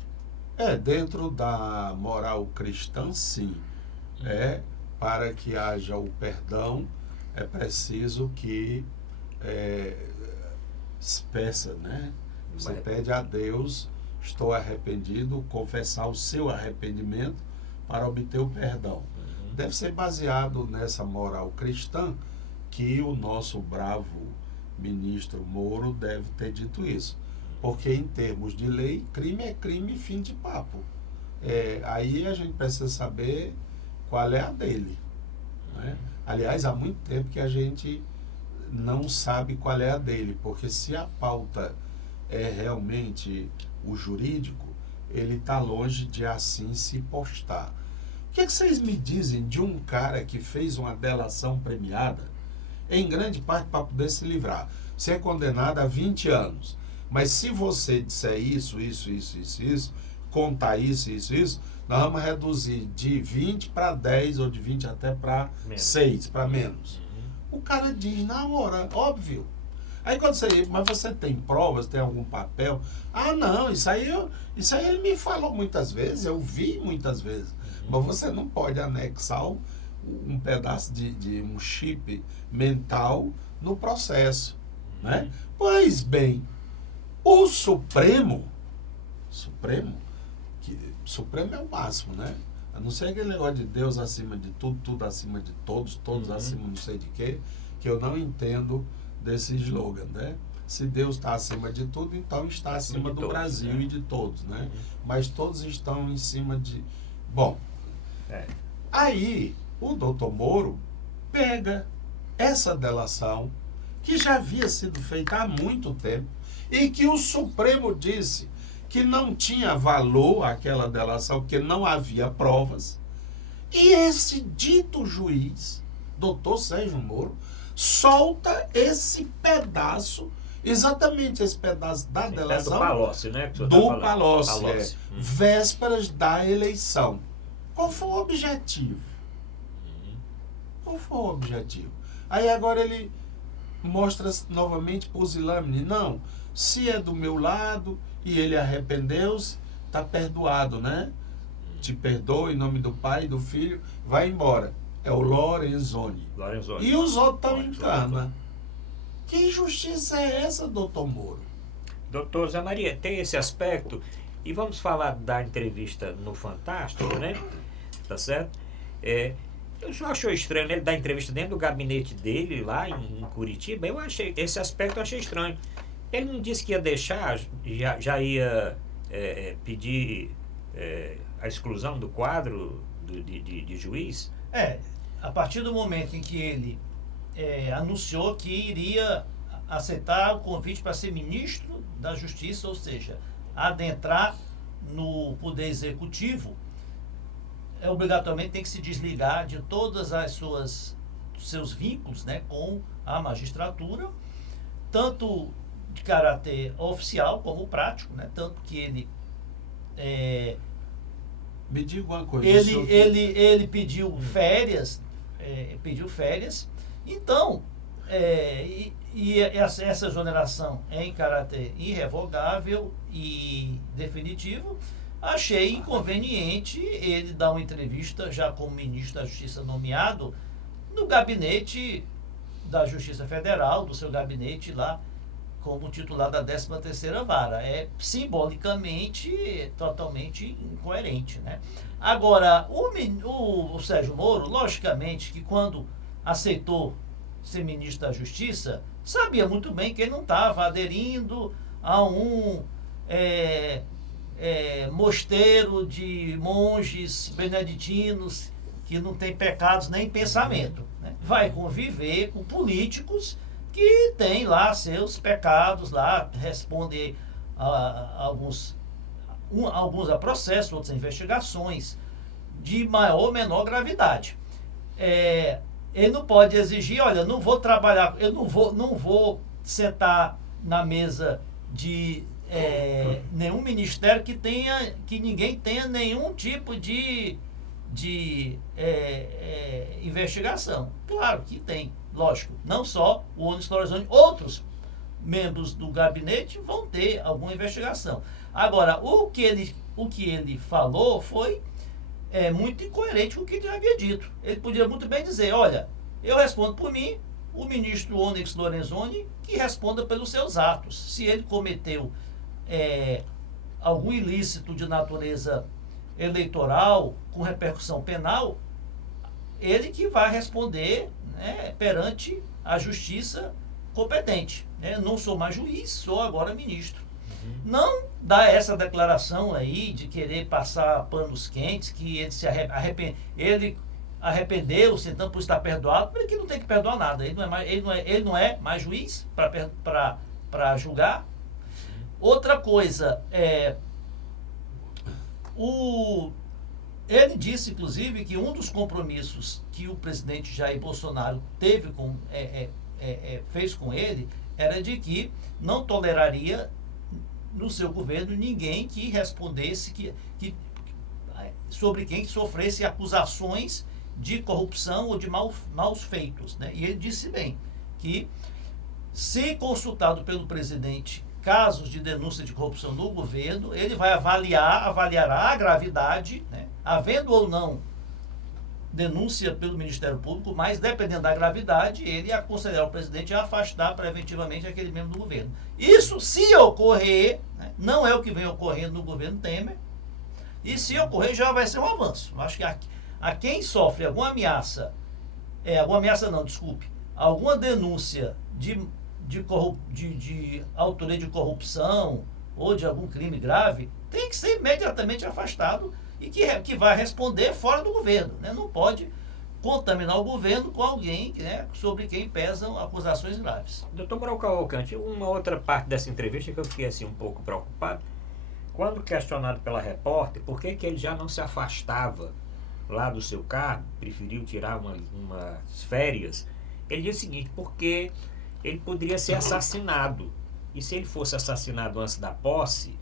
Dentro da moral cristã, sim. Para que haja o perdão, é preciso que se peça, né? Você pede a Deus, estou arrependido, confessar o seu arrependimento para obter o perdão. Deve ser baseado nessa moral cristã que o nosso bravo ministro Moro deve ter dito isso. Porque em termos de lei, crime é crime, fim de papo. Aí a gente precisa saber qual é a dele, né? Aliás, há muito tempo que a gente não sabe qual é a dele, porque se a pauta é realmente o jurídico, ele está longe de assim se postar. O que vocês me dizem de um cara que fez uma delação premiada, em grande parte para poder se livrar? Você é condenado a 20 anos, mas se você disser isso, contar isso, nós vamos reduzir de 20 para 10 ou de 20 até para 6, para menos. O cara diz na hora, óbvio. Aí quando você, mas você tem provas, tem algum papel? Ah, não, isso aí ele me falou muitas vezes, eu vi muitas vezes. Mas você não pode anexar um pedaço de um chip mental no processo. né? Pois bem, o Supremo, Supremo é o máximo, né? A não ser aquele negócio de Deus acima de tudo, tudo acima de todos, todos acima não sei de quê, que eu não entendo desse slogan, né? Se Deus está acima de tudo, então está acima do todos, Brasil, né? e de todos, né? Mas todos estão em cima de... Bom, aí o doutor Moro pega essa delação, que já havia sido feita há muito tempo, e que o Supremo disse que não tinha valor aquela delação, porque não havia provas. E esse dito juiz, doutor Sérgio Moro, solta esse pedaço, exatamente esse pedaço da delação do Palocci, né? do Palocci, vésperas da eleição. Qual foi o objetivo? Qual foi o objetivo? Aí agora ele mostra novamente pusilânime. Não, se é do meu lado e ele arrependeu-se, está perdoado, né? Te perdoa em nome do Pai e do Filho, vai embora. É o Lorenzoni. E os outros estão em cana. Que injustiça é essa, doutor Moro? Doutor Zé Maria, tem esse aspecto, e vamos falar da entrevista no Fantástico, né? Tá certo? Eu só achou estranho, né? Ele dar entrevista dentro do gabinete dele, lá em Curitiba. Esse aspecto eu achei estranho. Ele não disse que ia deixar, já ia pedir a exclusão do quadro de juiz? A partir do momento em que ele anunciou que iria aceitar o convite para ser ministro da Justiça, ou seja, adentrar no Poder Executivo, obrigatoriamente tem que se desligar de todas seus vínculos, né, com a magistratura, tanto de caráter oficial como prático, né, tanto que ele me diga uma coisa. Ele pediu férias, então, essa exoneração é em caráter irrevogável e definitivo. Achei inconveniente ele dar uma entrevista, já como ministro da Justiça nomeado, no gabinete da Justiça Federal, do seu gabinete lá, como titular da 13ª Vara. É simbolicamente totalmente incoerente, né? Agora, o Sérgio Moro, logicamente, que quando aceitou ser ministro da Justiça, sabia muito bem que ele não estava aderindo a um mosteiro de monges beneditinos que não tem pecados nem pensamento, né? Vai conviver com políticos que têm lá seus pecados, lá respondem a alguns a processos, outros a investigações de maior ou menor gravidade. Ele não pode exigir, olha, não vou trabalhar, eu não vou sentar na mesa de nenhum ministério que ninguém tenha nenhum tipo de investigação. Claro que tem, lógico. Não só o Onyx Lorenzoni, outros membros do gabinete vão ter alguma investigação. Agora, o que ele falou foi muito incoerente com o que ele já havia dito. Ele podia muito bem dizer, olha, eu respondo por mim, o ministro Onyx Lorenzoni que responda pelos seus atos. Se ele cometeu algum ilícito de natureza eleitoral com repercussão penal, ele que vai responder, né, perante a justiça competente. Né? Não sou mais juiz, sou agora ministro. Não dá essa declaração aí de querer passar panos quentes, que ele se arrependeu-se, então por estar perdoado, ele que não tem que perdoar nada. Ele não é mais juiz para julgar. Outra coisa, ele disse, inclusive, que um dos compromissos que o presidente Jair Bolsonaro fez com ele era de que não toleraria no seu governo ninguém que respondesse sobre quem sofresse acusações de corrupção ou de maus feitos, né? E ele disse bem que, se consultado pelo presidente casos de denúncia de corrupção no governo, ele vai avaliará a gravidade, né? Havendo ou não denúncia pelo Ministério Público, mas dependendo da gravidade, ele aconselhar o presidente a afastar preventivamente aquele membro do governo. Isso, se ocorrer, né, não é o que vem ocorrendo no governo Temer, e se ocorrer já vai ser um avanço. Eu acho que a quem sofre alguma ameaça, alguma denúncia de autoria de corrupção ou de algum crime grave, tem que ser imediatamente afastado e que vai responder fora do governo, né? Não pode contaminar o governo com alguém, né, sobre quem pesam acusações graves. Doutor Mourão Cavalcante, uma outra parte dessa entrevista que eu fiquei assim um pouco preocupado, quando questionado pela repórter por que ele já não se afastava lá do seu cargo, preferiu tirar umas férias, ele disse o seguinte: porque ele poderia ser assassinado, e se ele fosse assassinado antes da posse,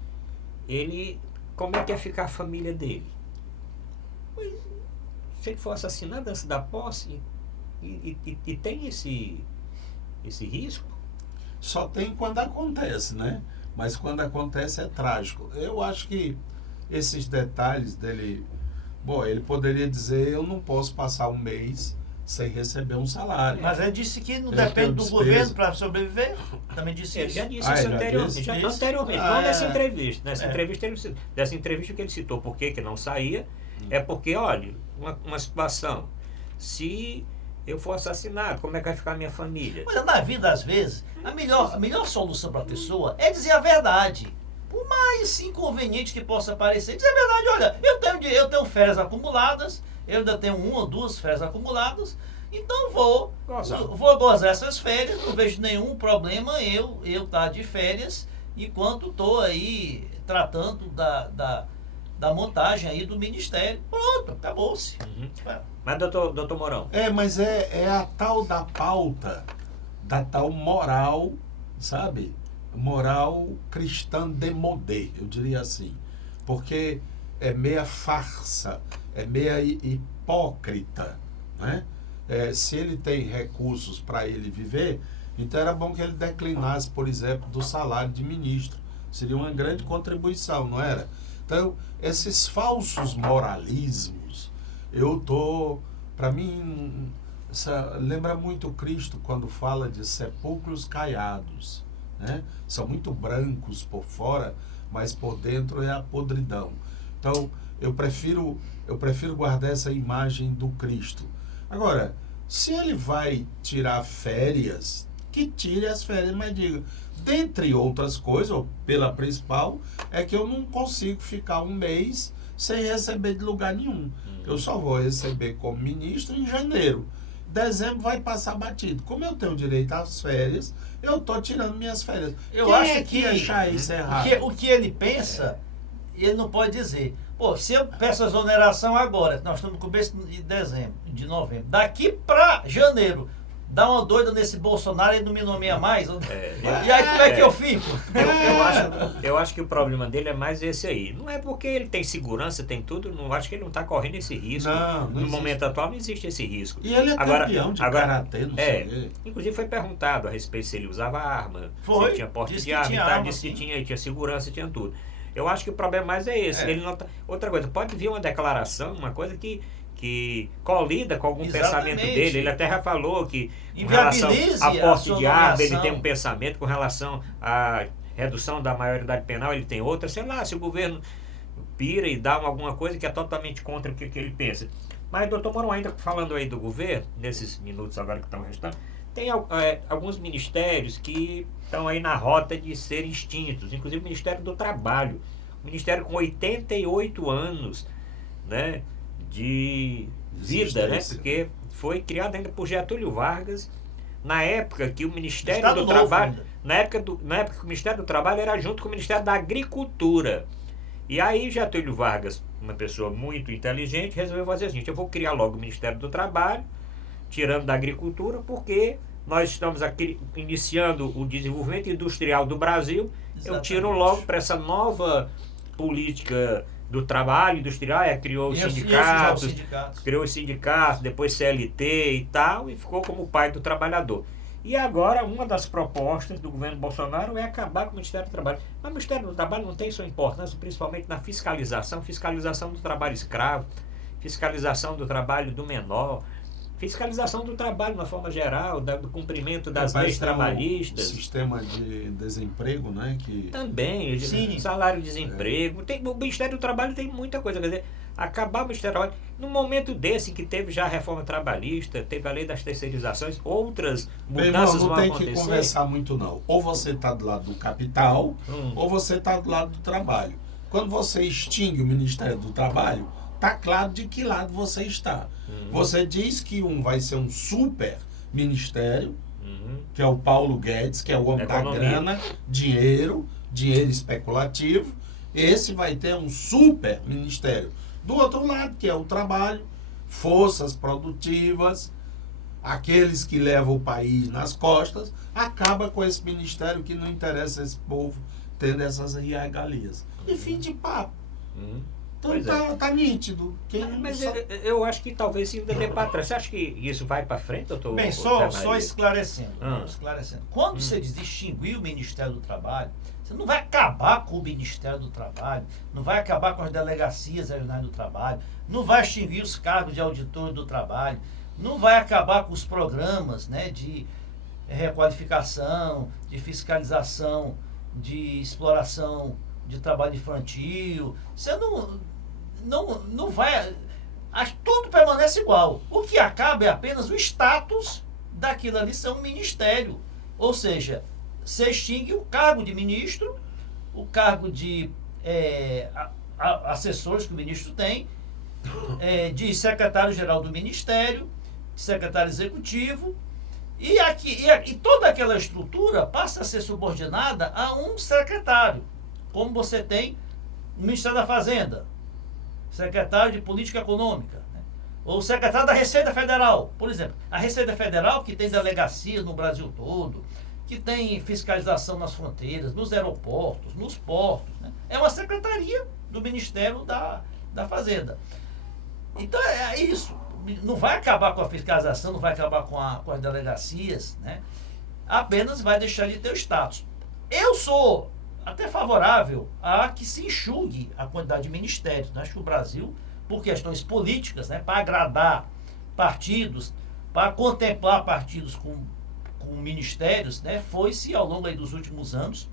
como é que ia ficar a família dele? Se ele for assassinado antes da posse, e tem esse risco? Só tem quando acontece, né? Mas quando acontece é trágico. Eu acho que esses detalhes dele... Bom, ele poderia dizer: eu não posso passar um mês sem receber um salário. Mas ele disse que não depende do governo para sobreviver. Também disse ele isso. Já disse isso anteriormente. Não nessa entrevista. Dessa entrevista que ele citou por que não saía, é porque, olha, uma situação. Se eu for assassinado, como é que vai ficar a minha família? Olha, na vida, às vezes, a melhor solução para a pessoa é dizer a verdade. Por mais inconveniente que possa parecer, dizer a verdade: olha, eu tenho férias acumuladas, eu ainda tenho 1 ou 2 férias acumuladas, então vou gozar essas férias, não vejo nenhum problema eu estar de férias enquanto estou aí tratando da montagem aí do ministério. Pronto, acabou-se. Uhum. Mas, doutor Mourão... Mas é a tal da pauta, da tal moral, sabe? Moral cristã demodé, eu diria assim. Porque é meia farsa, é meia hipócrita, né? Se ele tem recursos para ele viver, então era bom que ele declinasse, por exemplo, do salário de ministro. Seria uma grande contribuição, não era? Então, esses falsos moralismos, para mim, lembra muito Cristo quando fala de sepulcros caiados, né? São muito brancos por fora, mas por dentro é a podridão. Então, eu prefiro guardar essa imagem do Cristo. Agora, se ele vai tirar férias, que tire as férias, mas diga, dentre outras coisas, ou pela principal, é que eu não consigo ficar um mês sem receber de lugar nenhum. Eu só vou receber como ministro em janeiro. Dezembro vai passar batido. Como eu tenho direito às férias, eu estou tirando minhas férias. Eu acho que achar isso errado? O que ele pensa, ele não pode dizer: pô, se eu peço exoneração agora, nós estamos no começo de novembro, daqui para janeiro, dá uma doida nesse Bolsonaro e não me nomeia mais. E aí como é que eu fico? Eu acho que o problema dele é mais esse aí. Não é porque ele tem segurança, tem tudo, não acho que ele não está correndo esse risco. No momento atual não existe esse risco. E ele é campeão de karatê, não sei o quê. Inclusive foi perguntado a respeito se ele usava arma, se tinha porte de arma, disse que tinha segurança, tinha tudo. Eu acho que o problema mais é esse. Ele não tá... Outra coisa, pode vir uma declaração, uma coisa que colida com algum pensamento dele. Ele até já falou que com relação a porte de arma, ele tem um pensamento, com relação à redução da maioridade penal, ele tem outra. Sei lá, se o governo pira e dá alguma coisa que é totalmente contra o que ele pensa. Mas, doutor Mourão, ainda falando aí do governo, nesses minutos agora que estão restando, tem alguns ministérios que estão aí na rota de serem extintos, inclusive o Ministério do Trabalho. Um ministério com 88 anos, né, de vida, né? Porque foi criado ainda por Getúlio Vargas, na época que o Ministério do Trabalho, na época que o Ministério do Trabalho era junto com o Ministério da Agricultura. E aí Getúlio Vargas, uma pessoa muito inteligente, resolveu fazer o seguinte: eu vou criar logo o Ministério do Trabalho, tirando da Agricultura, porque nós estamos aqui iniciando o desenvolvimento industrial do Brasil. Exatamente. Eu tiro logo para essa nova política do trabalho industrial, criou os sindicatos, depois CLT e tal, e ficou como o pai do trabalhador. E agora, uma das propostas do governo Bolsonaro é acabar com o Ministério do Trabalho. Mas o Ministério do Trabalho não tem sua importância, principalmente na fiscalização do trabalho escravo, fiscalização do trabalho do menor, fiscalização do trabalho, na forma geral, do cumprimento das leis trabalhistas. O sistema de desemprego, né? Também, Sim. salário-desemprego. O Ministério do Trabalho tem muita coisa. Quer dizer, acabar o Ministério do Trabalho. No momento desse que teve já a reforma trabalhista, teve a lei das terceirizações, outras mudanças vão acontecer. Não tem que conversar muito, não. Ou você está do lado do capital, ou você está do lado do trabalho. Quando você extingue o Ministério do Trabalho, está claro de que lado você está. Você diz que vai ser um super ministério, que é o Paulo Guedes, que é o homem da grana, dinheiro especulativo. Esse vai ter um super ministério. Do outro lado, que é o trabalho, forças produtivas, aqueles que levam o país nas costas, acaba com esse ministério que não interessa esse povo tendo essas regalias. E fim de papo. Então tá nítido. Mas eu acho que talvez ainda dê para trás. Você acha que isso vai para frente, doutor? Bem, só esclarecendo. Quando você diz extinguir o Ministério do Trabalho, você não vai acabar com o Ministério do Trabalho, não vai acabar com as delegacias regionais do trabalho, não vai extinguir os cargos de auditor do trabalho, não vai acabar com os programas, né, de requalificação, de fiscalização, de exploração de trabalho infantil. Você não vai... Tudo permanece igual. O que acaba é apenas o status daquilo ali ser um ministério. Ou seja, você extingue o cargo de ministro, o cargo de assessores que o ministro tem, de secretário-geral do ministério, de secretário executivo, e toda aquela estrutura passa a ser subordinada a um secretário, como você tem no Ministério da Fazenda, secretário de Política Econômica, né? Ou secretário da Receita Federal, por exemplo. A Receita Federal, que tem delegacias no Brasil todo, que tem fiscalização nas fronteiras, nos aeroportos, nos portos, né? É uma secretaria do Ministério da Fazenda. Então é isso. Não vai acabar com a fiscalização, não vai acabar com as delegacias, né? Apenas vai deixar de ter o status. Eu sou até favorável a que se enxugue a quantidade de ministérios. Né? Acho que o Brasil, por questões políticas, né, para agradar partidos, para contemplar partidos com ministérios, né, foi-se ao longo aí dos últimos anos.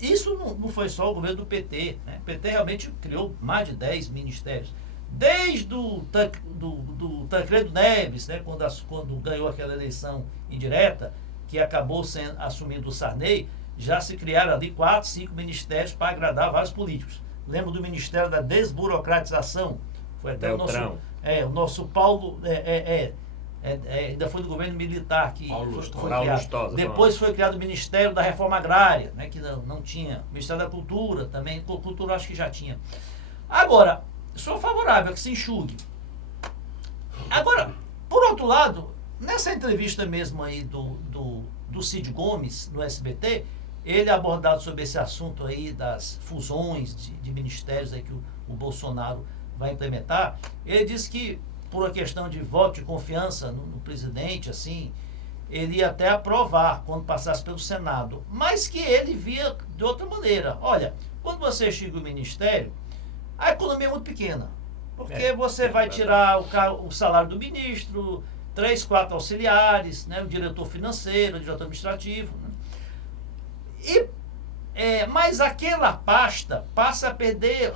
Isso não foi só o governo do PT. Né? O PT realmente criou mais de 10 ministérios. Desde o Tancredo Neves, né, quando ganhou aquela eleição indireta, que acabou assumindo o Sarney, já se criaram ali 4, 5 ministérios para agradar vários políticos. Lembro do Ministério da Desburocratização, foi até o nosso Paulo, ainda foi do governo militar que foi criado. Depois foi criado o Ministério da Reforma Agrária, né, que não tinha. O Ministério da Cultura também, Cultura acho que já tinha. Agora, sou favorável a que se enxugue. Agora, por outro lado, nessa entrevista mesmo aí do Cid Gomes, no SBT, ele abordado sobre esse assunto aí das fusões de ministérios aí que o Bolsonaro vai implementar, ele disse que, por uma questão de voto de confiança no presidente, assim, ele ia até aprovar quando passasse pelo Senado, mas que ele via de outra maneira. Olha, quando você extingue o ministério, a economia é muito pequena, porque você vai tirar o salário do ministro, 3, 4 auxiliares, né, o diretor financeiro, o diretor administrativo, né? Mas aquela pasta passa a perder,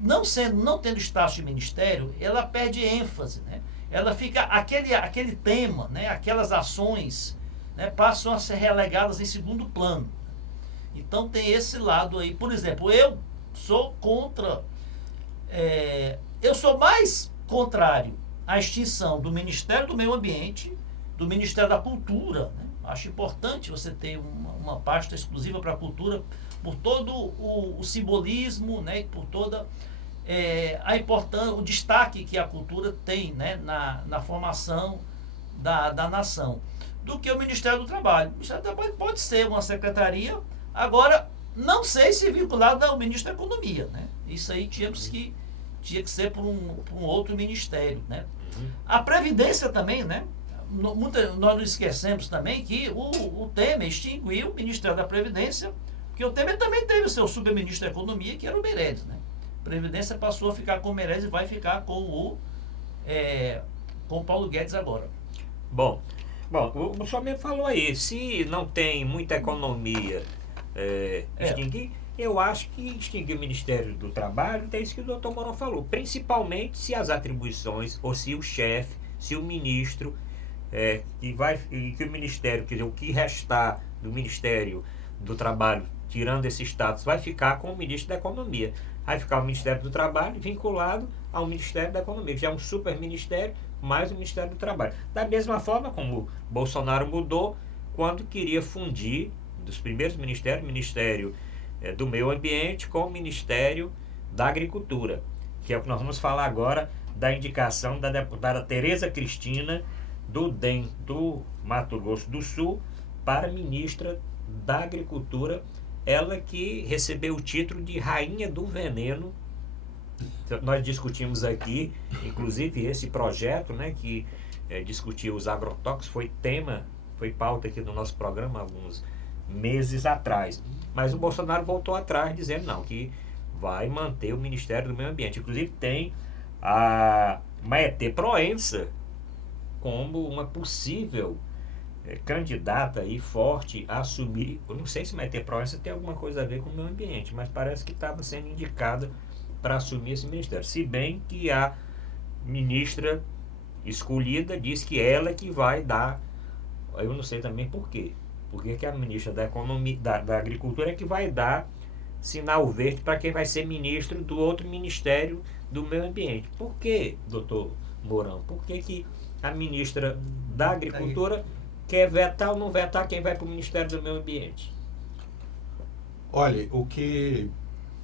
não tendo status de ministério, ela perde ênfase, né? Ela fica, aquele tema, né, aquelas ações, né, passam a ser relegadas em segundo plano. Então tem esse lado aí. Por exemplo, eu sou eu sou mais contrário à extinção do Ministério do Meio Ambiente, do Ministério da Cultura, né? Acho importante você ter uma pasta exclusiva para a cultura, por todo o simbolismo, né, e por toda a importância, o destaque que a cultura tem, né, na formação da nação, do que o Ministério do Trabalho. O Ministério do Trabalho pode ser uma secretaria, agora, não sei se vinculado ao Ministro da Economia, né? Isso aí tinha que ser por um outro ministério, né? A Previdência também, né? Nós não esquecemos também que o Temer extinguiu o Ministério da Previdência, porque o Temer também teve o seu subministro da Economia, que era o Meirelles, né? A Previdência passou a ficar com o Meirelles e vai ficar com com o Paulo Guedes agora. Bom, o senhor mesmo falou aí, se não tem muita economia extinguir, eu acho que extinguir o Ministério do Trabalho, tem isso que o doutor Mourão falou, principalmente se as atribuições, ou se o chefe, se o ministro, que o Ministério, quer dizer, o que restar do Ministério do Trabalho, tirando esse status, vai ficar com o Ministro da Economia. Vai ficar o Ministério do Trabalho vinculado ao Ministério da Economia, que já é um super ministério, mais o Ministério do Trabalho. Da mesma forma como Bolsonaro mudou quando queria fundir dos primeiros ministérios, o Ministério do Meio Ambiente com o Ministério da Agricultura, que é o que nós vamos falar agora da indicação da deputada Tereza Cristina, do DEM do Mato Grosso do Sul, para ministra da Agricultura, ela que recebeu o título de Rainha do Veneno. Nós discutimos aqui, inclusive esse projeto, né, que discutia os agrotóxicos, foi pauta aqui no nosso programa há alguns meses atrás. Mas o Bolsonaro voltou atrás, dizendo não, que vai manter o Ministério do Meio Ambiente. Inclusive tem a Maete Proença como uma possível candidata aí forte a assumir. Eu não sei se Maete Proença tem alguma coisa a ver com o meio ambiente, mas parece que estava sendo indicada para assumir esse ministério. Se bem que a ministra escolhida diz que ela que vai dar, eu não sei também por quê. Porque que a ministra da Economia, da Agricultura é que vai dar sinal verde para quem vai ser ministro do outro Ministério do Meio Ambiente. Por quê, doutor Mourão? Por que a ministra da Agricultura quer vetar ou não vetar quem vai para o Ministério do Meio Ambiente? Olha, o que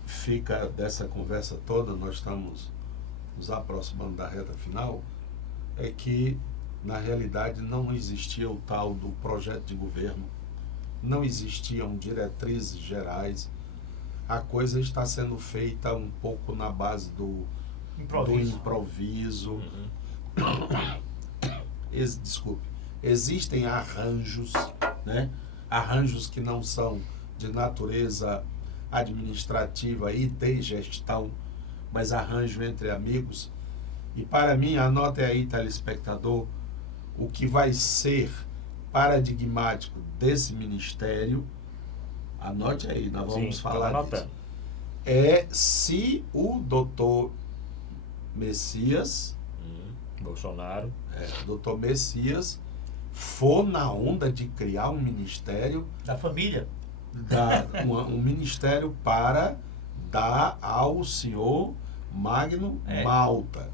fica dessa conversa toda, nós estamos nos aproximando da reta final, é que, na realidade, não existia o tal do projeto de governo, não existiam diretrizes gerais, a coisa está sendo feita um pouco na base do improviso. Desculpe, existem arranjos, né? Arranjos que não são de natureza administrativa e de gestão, mas arranjo entre amigos. E para mim, anote aí, telespectador, o que vai ser paradigmático desse ministério, anote aí, nós vamos falar disso. Se o doutor Messias, Bolsonaro, doutor Messias, for na onda de criar um ministério da família, um ministério para dar ao senhor Magno Malta.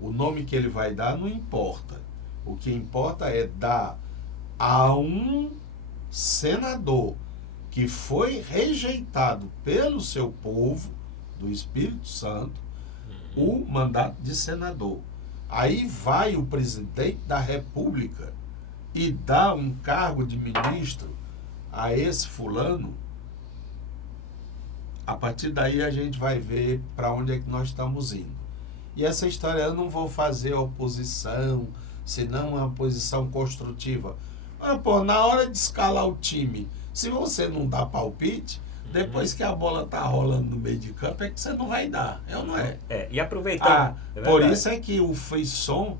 O nome que ele vai dar não importa. O que importa é dar a um senador que foi rejeitado pelo seu povo, do Espírito Santo, o mandato de senador. Aí vai o presidente da República e dá um cargo de ministro a esse fulano. A partir daí a gente vai ver para onde é que nós estamos indo. E essa história, eu não vou fazer oposição, senão uma posição construtiva. Mas, na hora de escalar o time, se você não dá palpite, depois que a bola tá rolando no meio de campo, é que você não vai dar, ou não é? E aproveitando... por isso é que o frisson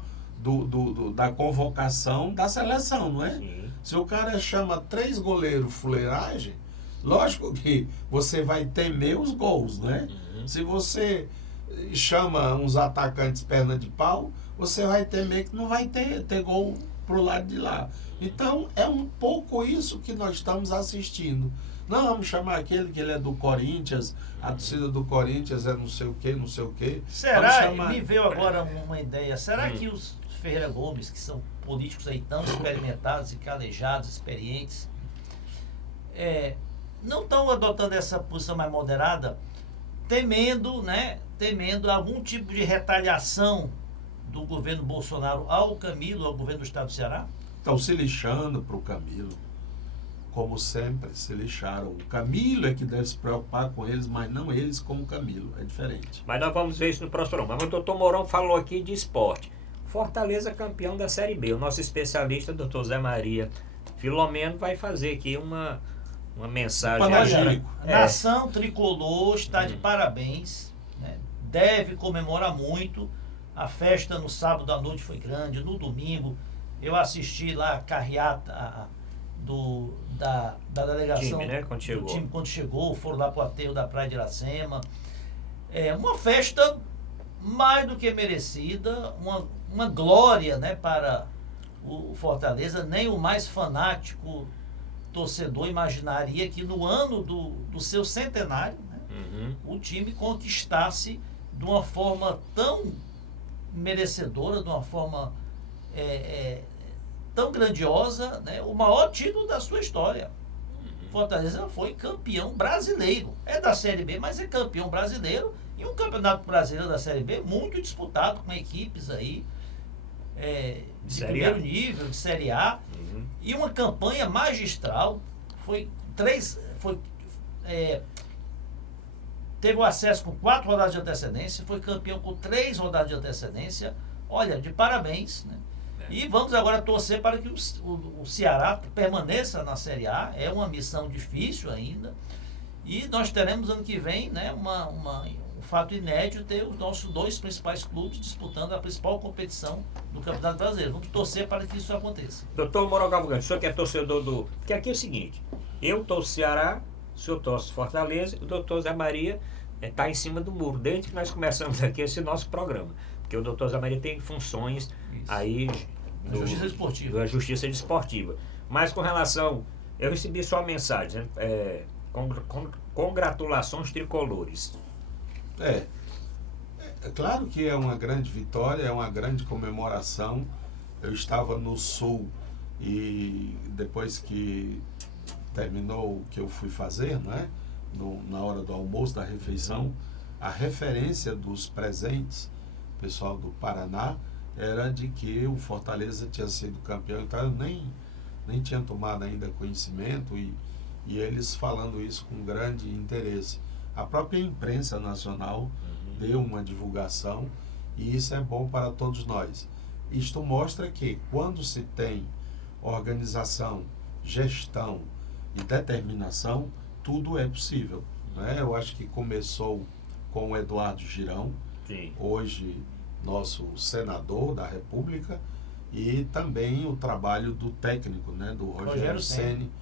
da convocação da seleção, não é? Sim. Se o cara chama 3 goleiros fuleiragem, lógico que você vai temer os gols, não é? Se você chama uns atacantes perna de pau, você vai temer que não vai ter gol pro lado de lá. Então, é um pouco isso que nós estamos assistindo. Não, vamos chamar aquele que ele é do Corinthians, a torcida do Corinthians é não sei o quê, não sei o quê. Será, me veio agora uma ideia, será que os Ferreira Gomes, que são políticos aí tão experimentados e calejados, experientes, não estão adotando essa posição mais moderada, temendo algum tipo de retaliação do governo Bolsonaro ao Camilo, ao governo do estado do Ceará? Estão se lixando para o Camilo, como sempre se lixaram. O Camilo é que deve se preocupar com eles, mas não eles com o Camilo, é diferente. Mas nós vamos ver isso no próximo programa. Mas o doutor Mourão falou aqui de esporte. Fortaleza campeão da Série B. O nosso especialista, doutor Zé Maria Filomeno, vai fazer aqui uma mensagem. Nação tricolor está de parabéns, né? Deve comemorar muito A festa no sábado à noite foi grande. No domingo, eu assisti lá a carreata da delegação time, né? Quando chegou. do time quando chegou, foram lá para o aterro da Praia de Iracema. É uma festa mais do que merecida, uma glória, né, para o Fortaleza. Nem o mais fanático torcedor imaginaria que no ano do seu centenário, né, o time conquistasse de uma forma tão merecedora, de uma forma tão grandiosa, né, o maior título da sua história. Fortaleza foi campeão brasileiro. É da Série B, mas é campeão brasileiro. E um campeonato brasileiro da Série B muito disputado, com equipes aí de primeiro nível, de Série A. E uma campanha magistral. Teve o acesso com 4 rodadas de antecedência, foi campeão com 3 rodadas de antecedência. Olha, de parabéns, né? E vamos agora torcer para que o Ceará permaneça na Série A. É uma missão difícil ainda. E nós teremos ano que vem, né, um fato inédito, ter os nossos 2 principais clubes disputando a principal competição do Campeonato Brasileiro. Vamos torcer para que isso aconteça. Doutor Moral Cavalcante, o senhor que é torcedor do... Porque aqui é o seguinte, eu torço Ceará, o senhor torce Fortaleza, o doutor Zé Maria está em cima do muro, desde que nós começamos aqui esse nosso programa. Porque o doutor Zé Maria tem funções aí... Justiça Esportiva. Da Justiça Esportiva. Mas com relação... Eu recebi sua mensagem, né? Congratulações tricolores. É claro que é uma grande vitória, é uma grande comemoração. Eu estava no Sul e depois que terminou o que eu fui fazer, né? Na hora do almoço, da refeição, a referência dos presentes, pessoal do Paraná, era de que o Fortaleza tinha sido campeão, então eu nem tinha tomado ainda conhecimento e eles falando isso com grande interesse. A própria imprensa nacional deu uma divulgação e isso é bom para todos nós. Isto mostra que quando se tem organização, gestão e determinação, tudo é possível, né? Eu acho que começou com o Eduardo Girão, Sim. Hoje nosso senador da República, e também o trabalho do técnico, né, do Rogério Ceni,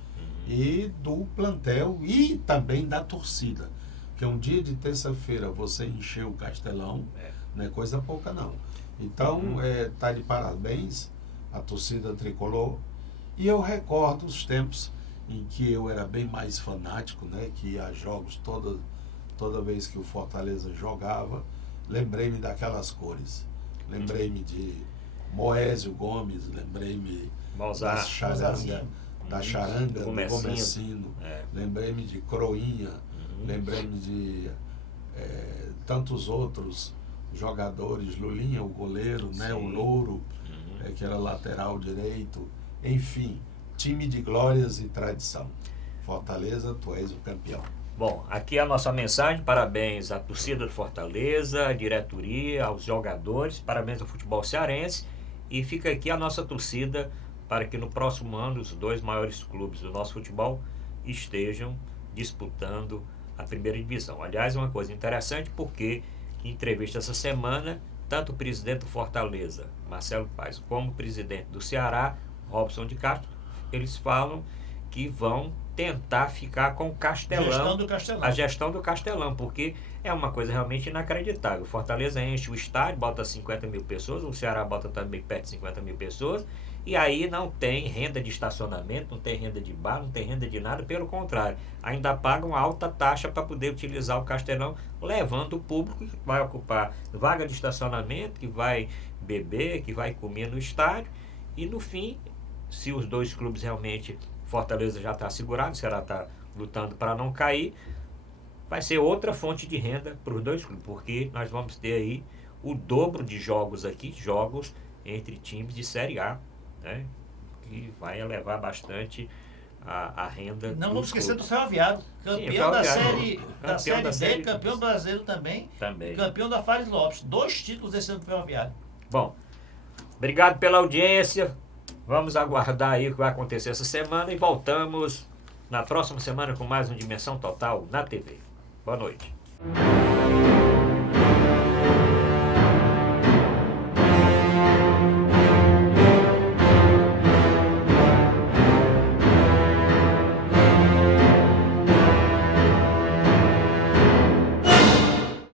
e do plantel e também da torcida. Porque um dia de terça-feira você encheu o Castelão, não é coisa pouca não. Então, tá de parabéns a torcida tricolor. E eu recordo os tempos em que eu era bem mais fanático, né, que ia a jogos toda vez que o Fortaleza jogava. Lembrei-me daquelas cores. Lembrei-me de Moésio Gomes, lembrei-me da charanga do Comecino. Lembrei-me de Croinha, lembrei-me de tantos outros jogadores, Lulinha, o goleiro, né, o Louro, que era lateral direito. Enfim, time de glórias e tradição. Fortaleza, tu és o campeão. Bom, aqui é a nossa mensagem, parabéns à torcida do Fortaleza, à diretoria, aos jogadores, parabéns ao futebol cearense, e fica aqui a nossa torcida para que no próximo ano os 2 maiores clubes do nosso futebol estejam disputando a primeira divisão. Aliás, é uma coisa interessante porque em entrevista essa semana, tanto o presidente do Fortaleza, Marcelo Paes, como o presidente do Ceará, Robson de Castro, eles falam que vão tentar ficar com o Castelão, a gestão do Castelão, porque é uma coisa realmente inacreditável. O Fortaleza enche o estádio, bota 50 mil pessoas, o Ceará bota também perto de 50 mil pessoas, e aí não tem renda de estacionamento, não tem renda de bar, não tem renda de nada, pelo contrário, ainda pagam alta taxa para poder utilizar o Castelão, levando o público que vai ocupar vaga de estacionamento, que vai beber, que vai comer no estádio, e no fim, se os 2 clubes realmente... Fortaleza já está segurado, o Ceará está lutando para não cair, vai ser outra fonte de renda para os 2 clubes, porque nós vamos ter aí o dobro de jogos aqui, jogos entre times de Série A, né, que vai elevar bastante a renda. Não vamos esquecer do Ferroviário, campeão da Série B, campeão brasileiro também, campeão da Fares Lopes, 2 títulos desse ano do Ferroviário. Bom, obrigado pela audiência. Vamos aguardar aí o que vai acontecer essa semana e voltamos na próxima semana com mais um Dimensão Total na TV. Boa noite.